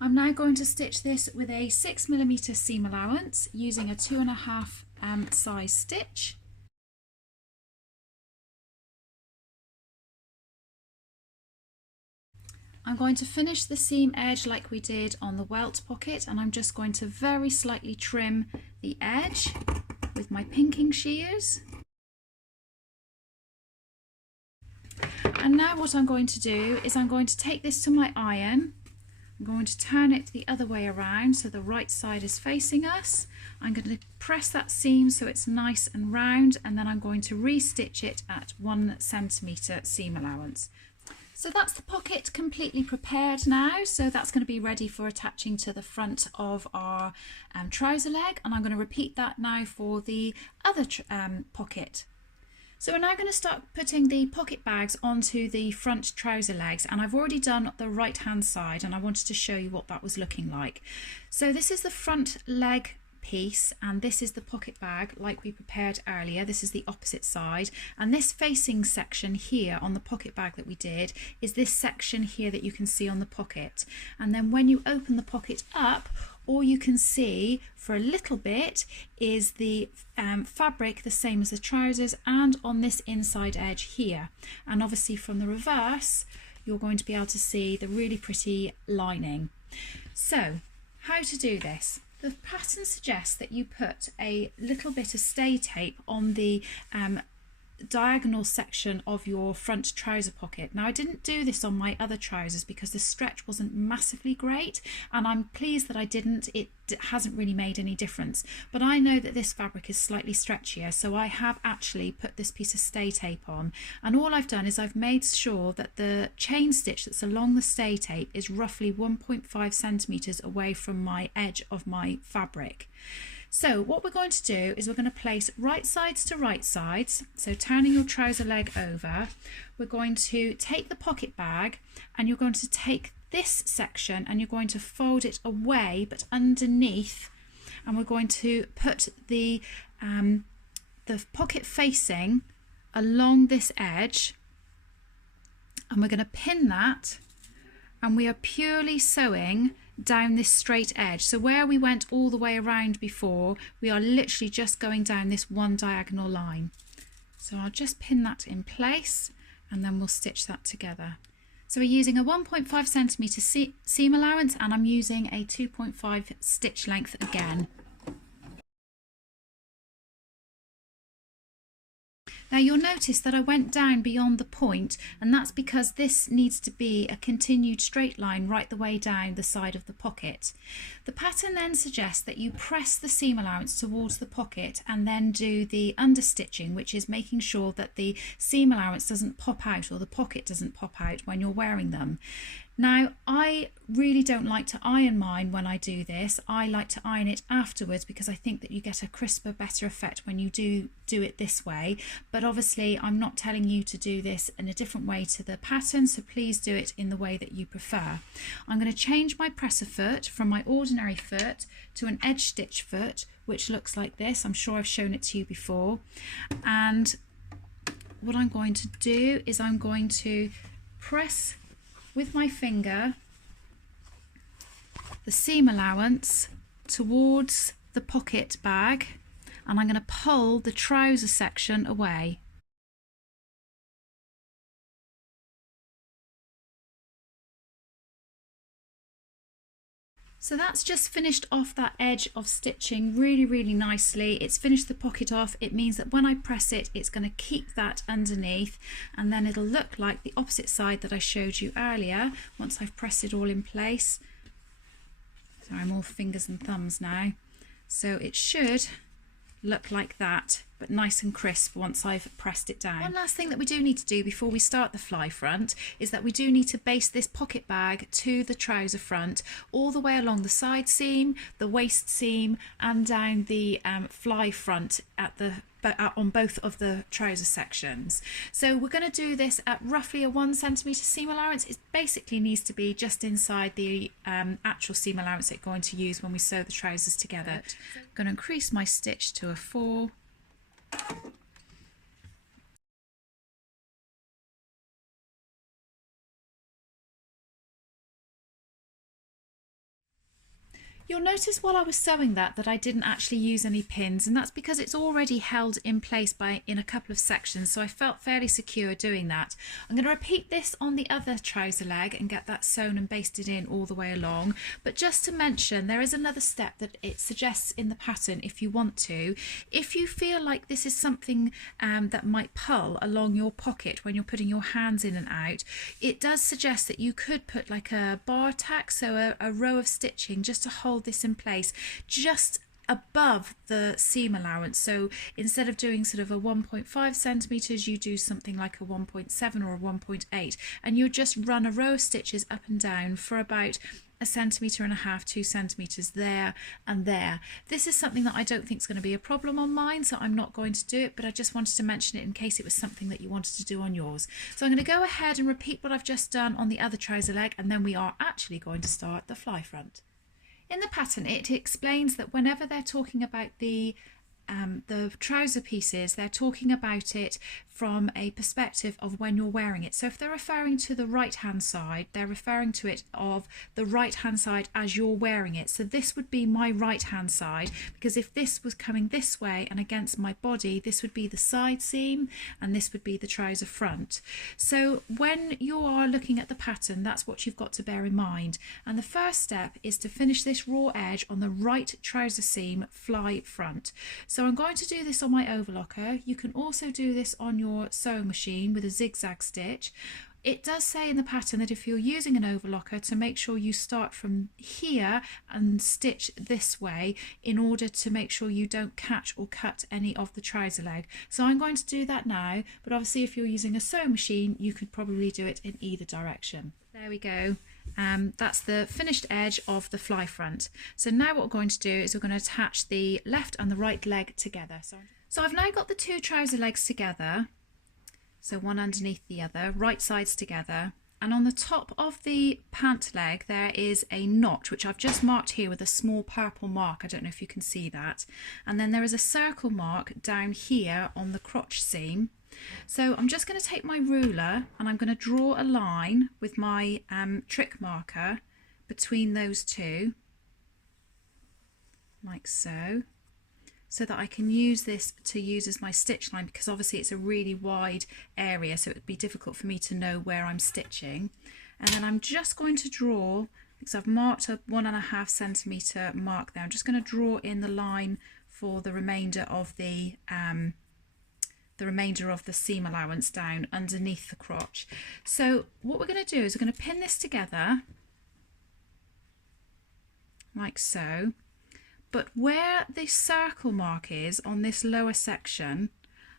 I'm now going to stitch this with a 6mm seam allowance using a 2.5 size stitch. I'm going to finish the seam edge like we did on the welt pocket, and I'm just going to very slightly trim the edge with my pinking shears. And now what I'm going to do is I'm going to take this to my iron. I'm going to turn it the other way around so the right side is facing us. I'm going to press that seam so it's nice and round, and then I'm going to re-stitch it at 1 centimetre seam allowance. So that's the pocket completely prepared now, so that's going to be ready for attaching to the front of our trouser leg, and I'm going to repeat that now for the other pocket. So we're now going to start putting the pocket bags onto the front trouser legs, and I've already done the right hand side, and I wanted to show you what that was looking like. So this is the front leg piece, and this is the pocket bag like we prepared earlier. This is the opposite side, and this facing section here on the pocket bag that we did is this section here that you can see on the pocket. And then when you open the pocket up, all you can see for a little bit is the fabric the same as the trousers and on this inside edge here, and obviously from the reverse you're going to be able to see the really pretty lining. So how to do this? The pattern suggests that you put a little bit of stay tape on the diagonal section of your front trouser pocket. Now I didn't do this on my other trousers because the stretch wasn't massively great, and I'm pleased that I didn't. It hasn't really made any difference, but I know that this fabric is slightly stretchier, so I have actually put this piece of stay tape on, and all I've done is I've made sure that the chain stitch that's along the stay tape is roughly 1.5 centimeters away from my edge of my fabric. So what we're going to do is we're going to place right sides to right sides, so turning your trouser leg over. We're going to take the pocket bag, and you're going to take this section and you're going to fold it away but underneath, and we're going to put the pocket facing along this edge, and we're going to pin that, and we are purely sewing down this straight edge. So where we went all the way around before, we are literally just going down this one diagonal line. So I'll just pin that in place, and then we'll stitch that together. So we're using a 1.5 centimeter seam allowance, and I'm using a 2.5 stitch length again. Now you'll notice that I went down beyond the point, and that's because this needs to be a continued straight line right the way down the side of the pocket. The pattern then suggests that you press the seam allowance towards the pocket and then do the understitching, which is making sure that the seam allowance doesn't pop out or the pocket doesn't pop out when you're wearing them. Now, I really don't like to iron mine when I do this. I like to iron it afterwards because I think that you get a crisper, better effect when you do it this way. But obviously, I'm not telling you to do this in a different way to the pattern, so please do it in the way that you prefer. I'm going to change my presser foot from my ordinary foot to an edge stitch foot, which looks like this. I'm sure I've shown it to you before. And what I'm going to do is I'm going to press with my finger the seam allowance towards the pocket bag, and I'm going to pull the trouser section away. So that's just finished off that edge of stitching really nicely. It's finished the pocket off. It means that when I press it, it's going to keep that underneath, and then it'll look like the opposite side that I showed you earlier once I've pressed it all in place. So I'm all fingers and thumbs now. So it should look like that but nice and crisp once I've pressed it down. One last thing that we do need to do before we start the fly front is that we do need to baste this pocket bag to the trouser front all the way along the side seam, the waist seam, and down the fly front at the on both of the trouser sections. So we're going to do this at roughly a 1 centimetre seam allowance. It basically needs to be just inside the actual seam allowance that we're going to use when we sew the trousers together. I'm going to increase my stitch to a 4. You'll notice while I was sewing that I didn't actually use any pins, and that's because it's already held in place in a couple of sections, so I felt fairly secure doing that. I'm going to repeat this on the other trouser leg and get that sewn and basted in all the way along. But just to mention, there is another step that it suggests in the pattern if you want to. If you feel like this is something that might pull along your pocket when you're putting your hands in and out, it does suggest that you could put like a bar tack, so a row of stitching just to hold this in place just above the seam allowance. So instead of doing sort of a 1.5 centimeters, you do something like a 1.7 or a 1.8, and you just run a row of stitches up and down for about 1.5 centimeters, 2 centimeters there and there. This is something that I don't think is going to be a problem on mine, so I'm not going to do it, but I just wanted to mention it in case it was something that you wanted to do on yours. So I'm going to go ahead and repeat what I've just done on the other trouser leg, and then we are actually going to start the fly front. In the pattern, it explains that whenever they're talking about the trouser pieces, they're talking about it from a perspective of when you're wearing it. So if they're referring to the right hand side, they're referring to it of the right hand side as you're wearing it. So this would be my right hand side, because if this was coming this way and against my body, this would be the side seam and this would be the trouser front. So when you are looking at the pattern, that's what you've got to bear in mind. And the first step is to finish this raw edge on the right trouser seam fly front. So I'm going to do this on my overlocker. You can also do this on your sewing machine with a zigzag stitch. It does say in the pattern that if you're using an overlocker, to make sure you start from here and stitch this way in order to make sure you don't catch or cut any of the trouser leg. So I'm going to do that now, but obviously if you're using a sewing machine, you could probably do it in either direction. There we go. That's the finished edge of the fly front. So now what we're going to do is we're going to attach the left and the right leg together. So I've now got the two trouser legs together, so one underneath the other, right sides together, and on the top of the pant leg there is a notch which I've just marked here with a small purple mark. I don't know if you can see that. And then there is a circle mark down here on the crotch seam. So I'm just going to take my ruler and I'm going to draw a line with my trick marker between those two, like so, so that I can use this to use as my stitch line, because obviously it's a really wide area, so it would be difficult for me to know where I'm stitching. And then I'm just going to draw, because I've marked a 1.5 centimeter mark there, I'm just going to draw in the line for the remainder of the seam allowance down underneath the crotch. So what we're going to do is we're going to pin this together like so, but where the circle mark is on this lower section,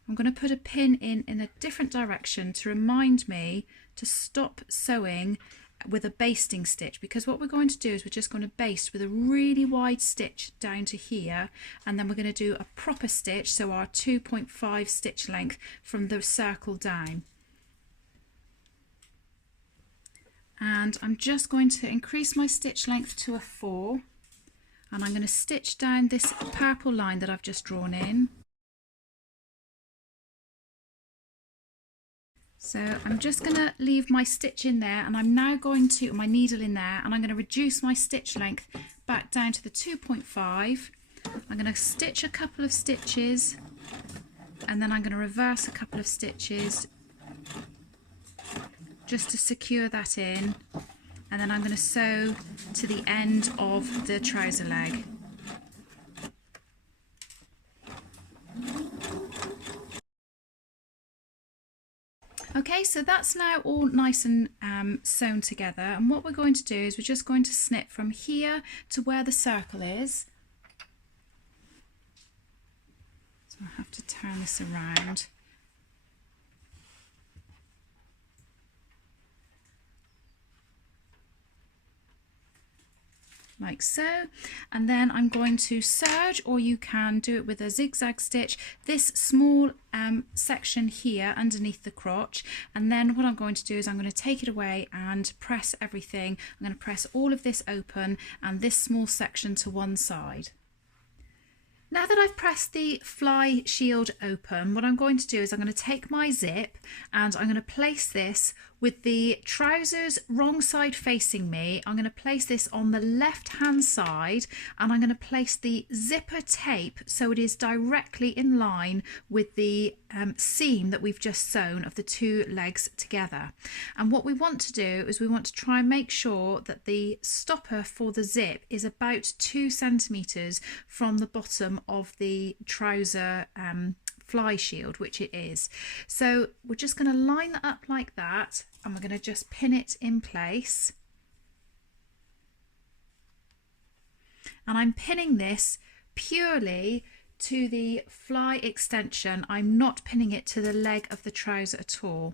I'm going to put a pin in a different direction to remind me to stop sewing with a basting stitch, because what we're going to do is we're just going to baste with a really wide stitch down to here, and then we're going to do a proper stitch, so our 2.5 stitch length from the circle down. And I'm just going to increase my stitch length to a 4, and I'm going to stitch down this purple line that I've just drawn in. So I'm just going to leave my stitch in there, and I'm now going to, my needle in there, and I'm going to reduce my stitch length back down to the 2.5. I'm going to stitch a couple of stitches, and then I'm going to reverse a couple of stitches just to secure that in, and then I'm going to sew to the end of the trouser leg. Okay, so that's now all nice and sewn together, and what we're going to do is we're just going to snip from here to where the circle is. So I have to turn this around. Like so, and then I'm going to serge, or you can do it with a zigzag stitch, this small section here underneath the crotch, and then what I'm going to do is I'm going to take it away and press everything. I'm going to press all of this open and this small section to one side. Now that I've pressed the fly shield open, what I'm going to do is I'm going to take my zip and I'm going to place this with the trousers wrong side facing me. I'm going to place this on the left hand side, and I'm going to place the zipper tape so it is directly in line with the seam that we've just sewn of the two legs together. And what we want to do is we want to try and make sure that the stopper for the zip is about 2 centimeters from the bottom of the trouser fly shield, which it is. So we're just going to line that up like that, and we're going to just pin it in place. And I'm pinning this purely to the fly extension. I'm not pinning it to the leg of the trouser at all.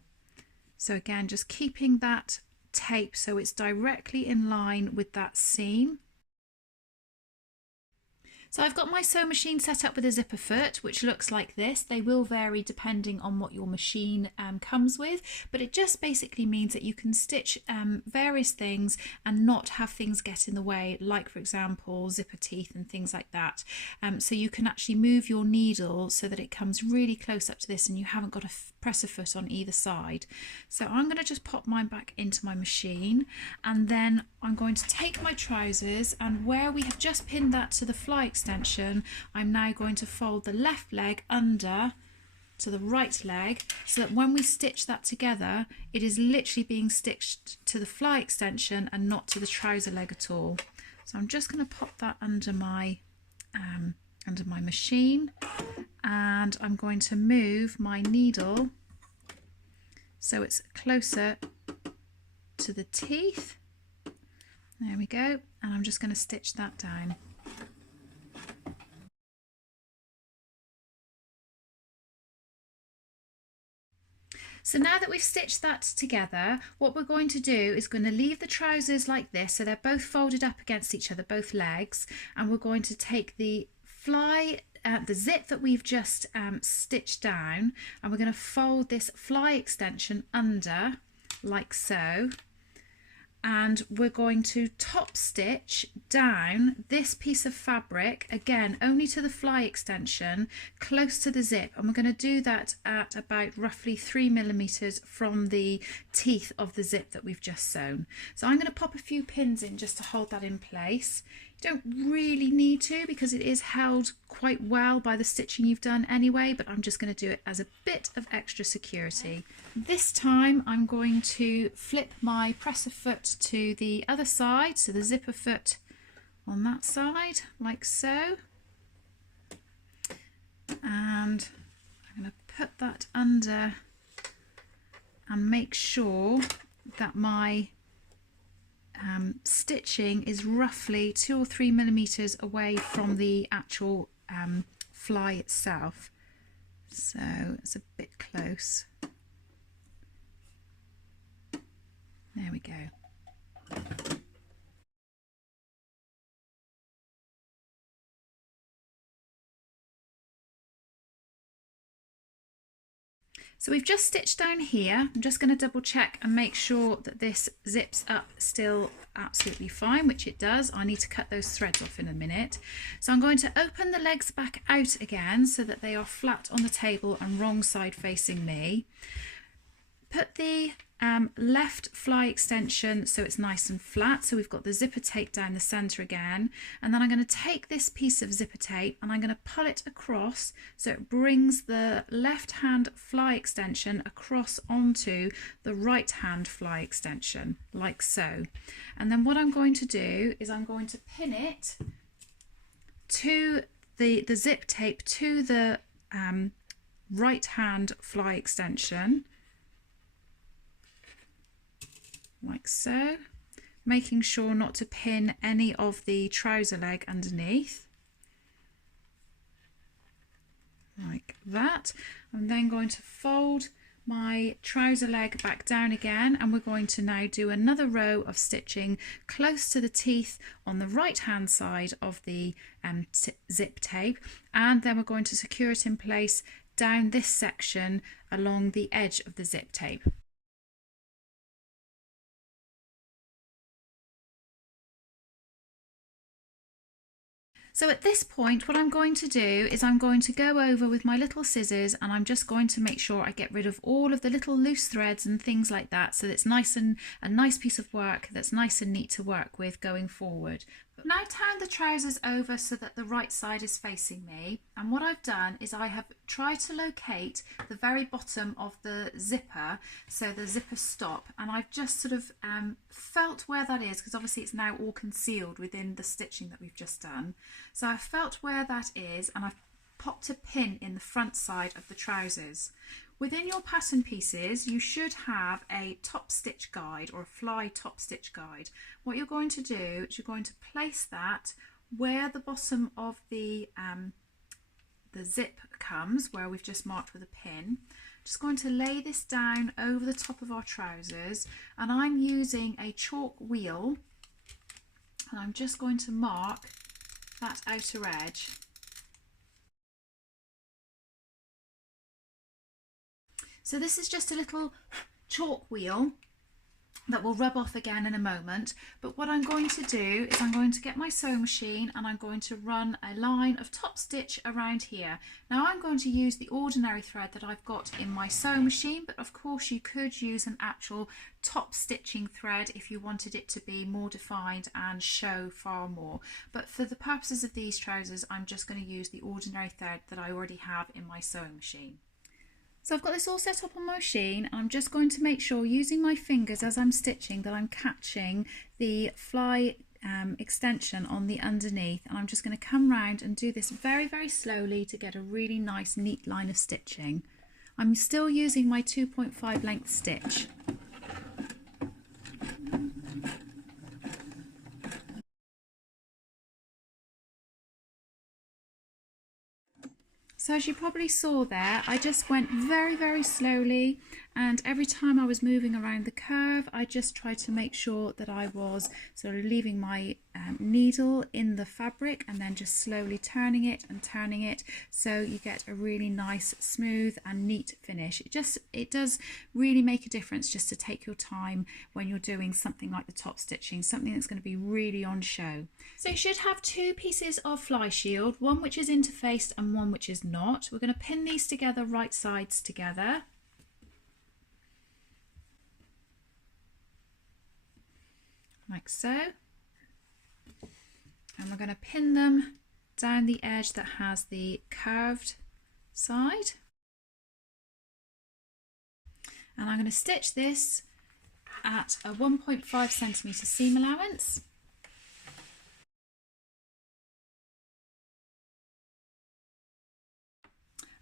So again, just keeping that tape so it's directly in line with that seam. So I've got my sewing machine set up with a zipper foot, which looks like this. They will vary depending on what your machine comes with, but it just basically means that you can stitch various things and not have things get in the way, like for example zipper teeth and things like that. So you can actually move your needle so that it comes really close up to this and you haven't got a presser foot on either side. So I'm going to just pop mine back into my machine, and then I'm going to take my trousers, and where we have just pinned that to the fly extension, I'm now going to fold the left leg under to the right leg, so that when we stitch that together, it is literally being stitched to the fly extension and not to the trouser leg at all. So I'm just going to pop that under my machine, and I'm going to move my needle so it's closer to the teeth. There we go, and I'm just going to stitch that down. So now that we've stitched that together, what we're going to do is going to leave the trousers like this, so they're both folded up against each other, both legs, and we're going to take the the zip that we've just stitched down, and we're going to fold this fly extension under like so, and we're going to top stitch down this piece of fabric, again only to the fly extension, close to the zip, and we're going to do that at about roughly 3 millimeters from the teeth of the zip that we've just sewn. So I'm going to pop a few pins in just to hold that in place. You don't really need to, because it is held quite well by the stitching you've done anyway, but I'm just going to do it as a bit of extra security. This time I'm going to flip my presser foot to the other side, so the zipper foot on that side, like so. And I'm going to put that under and make sure that my stitching is roughly 2 or 3 millimeters away from the actual fly itself. So it's a bit close. There we go. So we've just stitched down here. I'm just going to double check and make sure that this zips up still absolutely fine, which it does. I need to cut those threads off in a minute. So I'm going to open the legs back out again so that they are flat on the table and wrong side facing me. Put the left fly extension so it's nice and flat, so we've got the zipper tape down the center again, and then I'm going to take this piece of zipper tape and I'm going to pull it across so it brings the left hand fly extension across onto the right hand fly extension, like so. And then what I'm going to do is I'm going to pin it to the zip tape to the right hand fly extension, like so, making sure not to pin any of the trouser leg underneath, like that. I'm then going to fold my trouser leg back down again, and we're going to now do another row of stitching close to the teeth on the right hand side of the zip tape, and then we're going to secure it in place down this section along the edge of the zip tape. So at this point, what I'm going to do is I'm going to go over with my little scissors, and I'm just going to make sure I get rid of all of the little loose threads and things like that, so it's nice and a nice piece of work that's nice and neat to work with going forward. Now turn the trousers over so that the right side is facing me, and what I've done is I have tried to locate the very bottom of the zipper, so the zipper stop, and I've just sort of felt where that is, because obviously it's now all concealed within the stitching that we've just done. So I've felt where that is, and I've popped a pin in the front side of the trousers. Within your pattern pieces, you should have a top stitch guide or a fly top stitch guide. What you're going to do is you're going to place that where the bottom of the zip comes, where we've just marked with a pin. Just going to lay this down over the top of our trousers, and I'm using a chalk wheel, and I'm just going to mark that outer edge. So this is just a little chalk wheel that will rub off again in a moment, but what I'm going to do is I'm going to get my sewing machine and I'm going to run a line of top stitch around here. Now I'm going to use the ordinary thread that I've got in my sewing machine, but of course you could use an actual top stitching thread if you wanted it to be more defined and show far more. But for the purposes of these trousers, I'm just going to use the ordinary thread that I already have in my sewing machine. So I've got this all set up on my machine, and I'm just going to make sure, using my fingers as I'm stitching, that I'm catching the fly extension on the underneath, and I'm just going to come round and do this very, very slowly to get a really nice neat line of stitching. I'm still using my 2.5 length stitch. So as you probably saw there, I just went very, very slowly, and every time I was moving around the curve, I just tried to make sure that I was sort of leaving my needle in the fabric and then just slowly turning it and turning it, so you get a really nice, smooth and neat finish. It does really make a difference just to take your time when you're doing something like the top stitching, something that's going to be really on show. So you should have two pieces of fly shield, one which is interfaced and one which is not. We're going to pin these together, right sides together. Like so. And we're going to pin them down the edge that has the curved side. And I'm going to stitch this at a 1.5 centimetre seam allowance.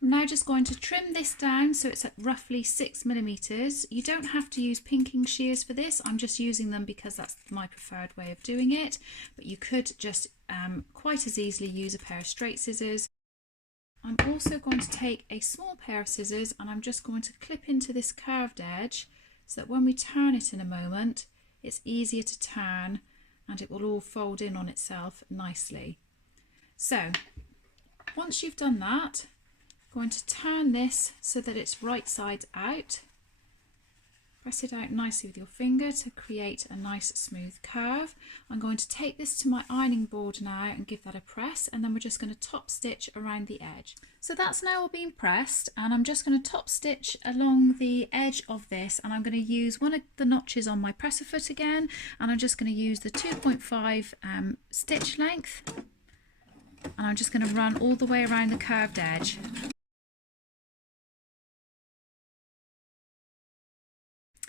I'm now just going to trim this down so it's at roughly 6 millimeters. You don't have to use pinking shears for this. I'm just using them because that's my preferred way of doing it. But you could just quite as easily use a pair of straight scissors. I'm also going to take a small pair of scissors, and I'm just going to clip into this curved edge so that when we turn it in a moment, it's easier to turn and it will all fold in on itself nicely. So once you've done that, going to turn this so that it's right side out. Press it out nicely with your finger to create a nice smooth curve. I'm going to take this to my ironing board now and give that a press, and then we're just going to top stitch around the edge. So that's now all been pressed, and I'm just going to top stitch along the edge of this, and I'm going to use one of the notches on my presser foot again, and I'm just going to use the 2.5 stitch length, and I'm just going to run all the way around the curved edge.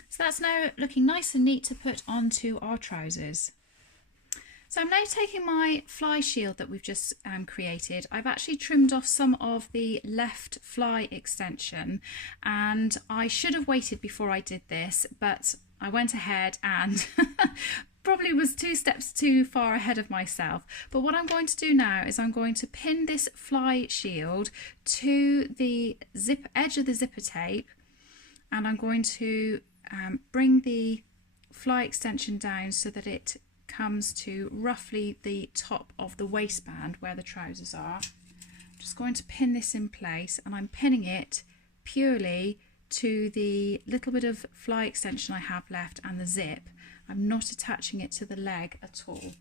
So that's now looking nice and neat to put onto our trousers. So I'm now taking my fly shield that we've just created. I've actually trimmed off some of the left fly extension, and I should have waited before I did this, but I went ahead and probably was 2 steps too far ahead of myself. But what I'm going to do now is I'm going to pin this fly shield to the edge of the zipper tape, and I'm going to bring the fly extension down so that it comes to roughly the top of the waistband where the trousers are. I'm just going to pin this in place, and I'm pinning it purely to the little bit of fly extension I have left and the zip. I'm not attaching it to the leg at all.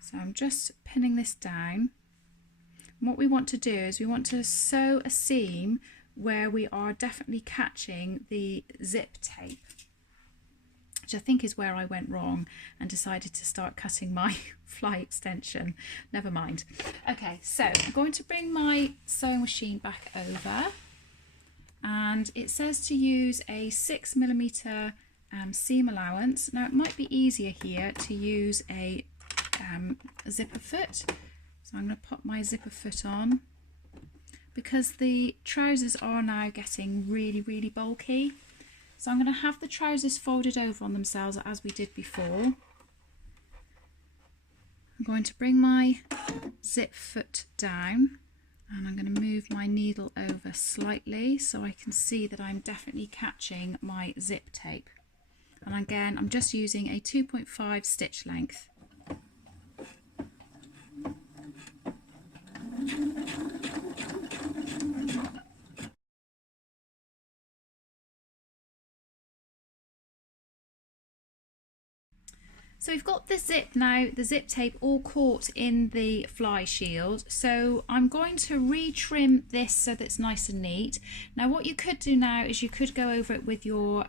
So I'm just pinning this down. And what we want to do is we want to sew a seam where we are definitely catching the zip tape, which I think is where I went wrong and decided to start cutting my fly extension. Never mind. Okay, so I'm going to bring my sewing machine back over, and it says to use a 6mm seam allowance. Now it might be easier here to use a zipper foot, so I'm going to pop my zipper foot on because the trousers are now getting really bulky. So I'm going to have the trousers folded over on themselves as we did before. I'm going to bring my zip foot down, and I'm going to move my needle over slightly so I can see that I'm definitely catching my zip tape. And again, I'm just using a 2.5 stitch length. So we've got the zip now, the zip tape all caught in the fly shield. So I'm going to re-trim this so that it's nice and neat. Now what you could do now is you could go over it with your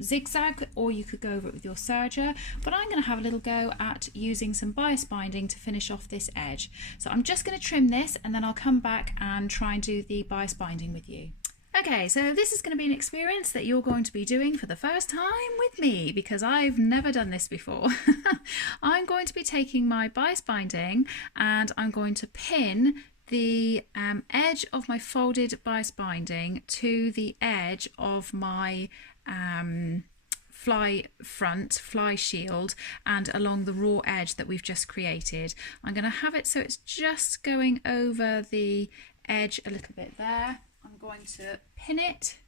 zigzag, or you could go over it with your serger, but I'm going to have a little go at using some bias binding to finish off this edge. So I'm just going to trim this, and then I'll come back and try and do the bias binding with you. Okay, so this is going to be an experience that you're going to be doing for the first time with me, because I've never done this before. I'm going to be taking my bias binding and I'm going to pin the edge of my folded bias binding to the edge of my fly shield and along the raw edge that we've just created. I'm going to have it so it's just going over the edge a little bit there. I'm going to pin it,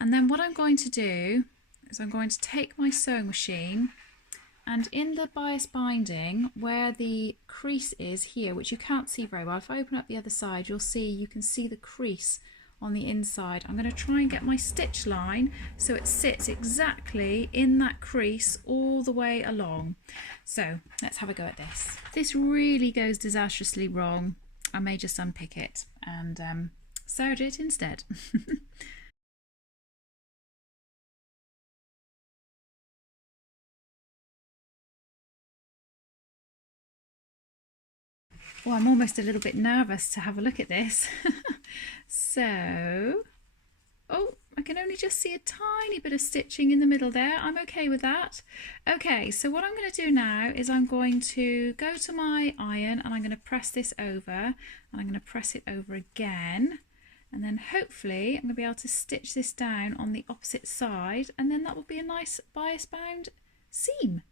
and then what I'm going to do is I'm going to take my sewing machine, and in the bias binding where the crease is here, which you can't see very well, if I open up the other side you can see the crease on the inside. I'm going to try and get my stitch line so it sits exactly in that crease all the way along. So let's have a go at this. If this really goes disastrously wrong, I may just unpick it and serge it instead. Well, I'm almost a little bit nervous to have a look at this. So, oh, I can only just see a tiny bit of stitching in the middle there. I'm okay with that. Okay, so what I'm going to do now is I'm going to go to my iron and I'm going to press this over, and I'm going to press it over again, and then hopefully I'm going to be able to stitch this down on the opposite side, and then that will be a nice bias bound seam.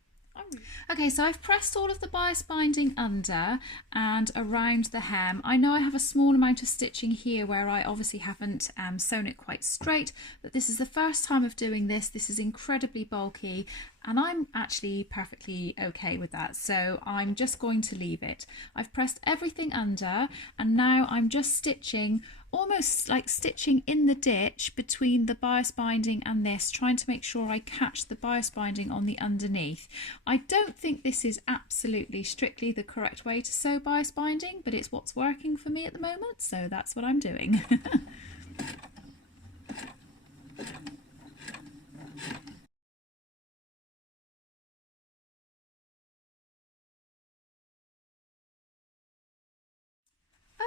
Okay, so I've pressed all of the bias binding under and around the hem. I know I have a small amount of stitching here where I obviously haven't sewn it quite straight, but this is the first time of doing this. This is incredibly bulky and I'm actually perfectly okay with that, so I'm just going to leave it. I've pressed everything under and now I'm just stitching, almost like stitching in the ditch between the bias binding and this, trying to make sure I catch the bias binding on the underneath. I don't think this is absolutely strictly the correct way to sew bias binding, but it's what's working for me at the moment, so that's what I'm doing.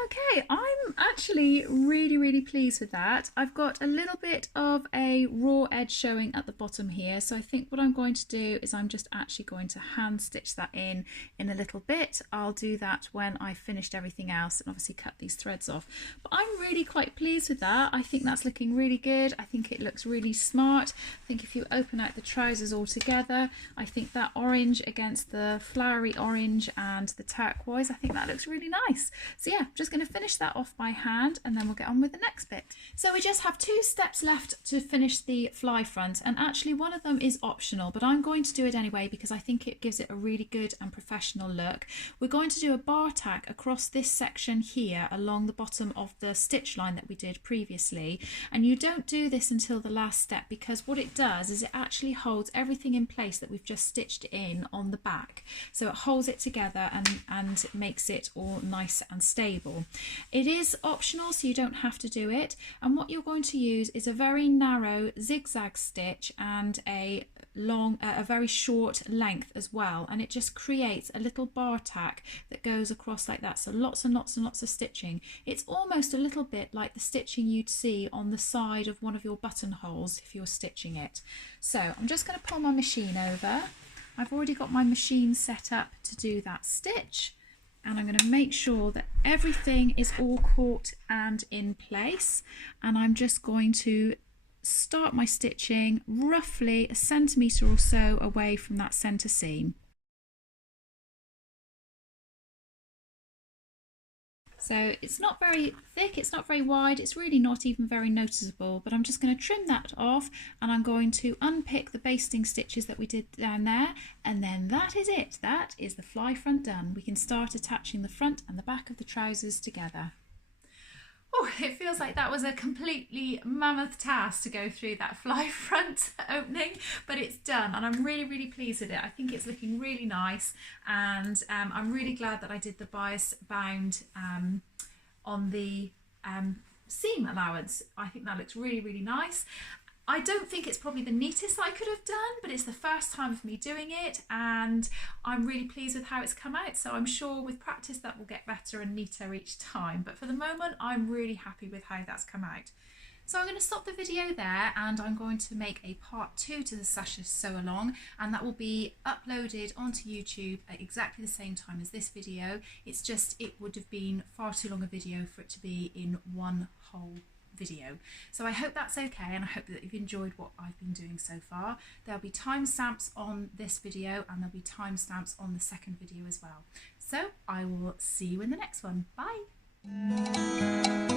Okay, I'm actually really pleased with that. I've got a little bit of a raw edge showing at the bottom here, so I think what I'm going to do is I'm just actually going to hand stitch that in a little bit. I'll do that when I've finished everything else and obviously cut these threads off. But I'm really quite pleased with that. I think that's looking really good. I think it looks really smart. I think if you open out the trousers all together, I think that orange against the flowery orange and the turquoise, I think that looks really nice. So yeah, just going to finish that off by hand and then we'll get on with the next bit. So we just have 2 steps left to finish the fly front, and actually one of them is optional, but I'm going to do it anyway because I think it gives it a really good and professional look. We're going to do a bar tack across this section here along the bottom of the stitch line that we did previously, and you don't do this until the last step because what it does is it actually holds everything in place that we've just stitched in on the back. So it holds it together and makes it all nice and stable. It is optional, so you don't have to do it, and what you're going to use is a very narrow zigzag stitch and a very short length as well, and it just creates a little bar tack that goes across like that. So lots and lots and lots of stitching. It's almost a little bit like the stitching you'd see on the side of one of your buttonholes if you're stitching it. So I'm just going to pull my machine over. I've already got my machine set up to do that stitch, and I'm going to make sure that everything is all caught and in place, and I'm just going to start my stitching roughly a centimetre or so away from that centre seam. So it's not very thick, it's not very wide, it's really not even very noticeable, but I'm just going to trim that off and I'm going to unpick the basting stitches that we did down there, and then that is it. That is the fly front done. We can start attaching the front and the back of the trousers together. Oh, it feels like that was a completely mammoth task to go through that fly front opening, but it's done and I'm really pleased with it. I think it's looking really nice, and I'm really glad that I did the bias bound on the seam allowance. I think that looks really nice. I don't think it's probably the neatest I could have done, but it's the first time of me doing it and I'm really pleased with how it's come out. So I'm sure with practice that will get better and neater each time. But for the moment, I'm really happy with how that's come out. So I'm going to stop the video there and I'm going to make a part 2 to the Sasha sew along, and that will be uploaded onto YouTube at exactly the same time as this video. It's just, it would have been far too long a video for it to be in one whole video. So I hope that's okay, and I hope that you've enjoyed what I've been doing so far. There'll be timestamps on this video and there'll be timestamps on the second video as well. So I will see you in the next one. Bye!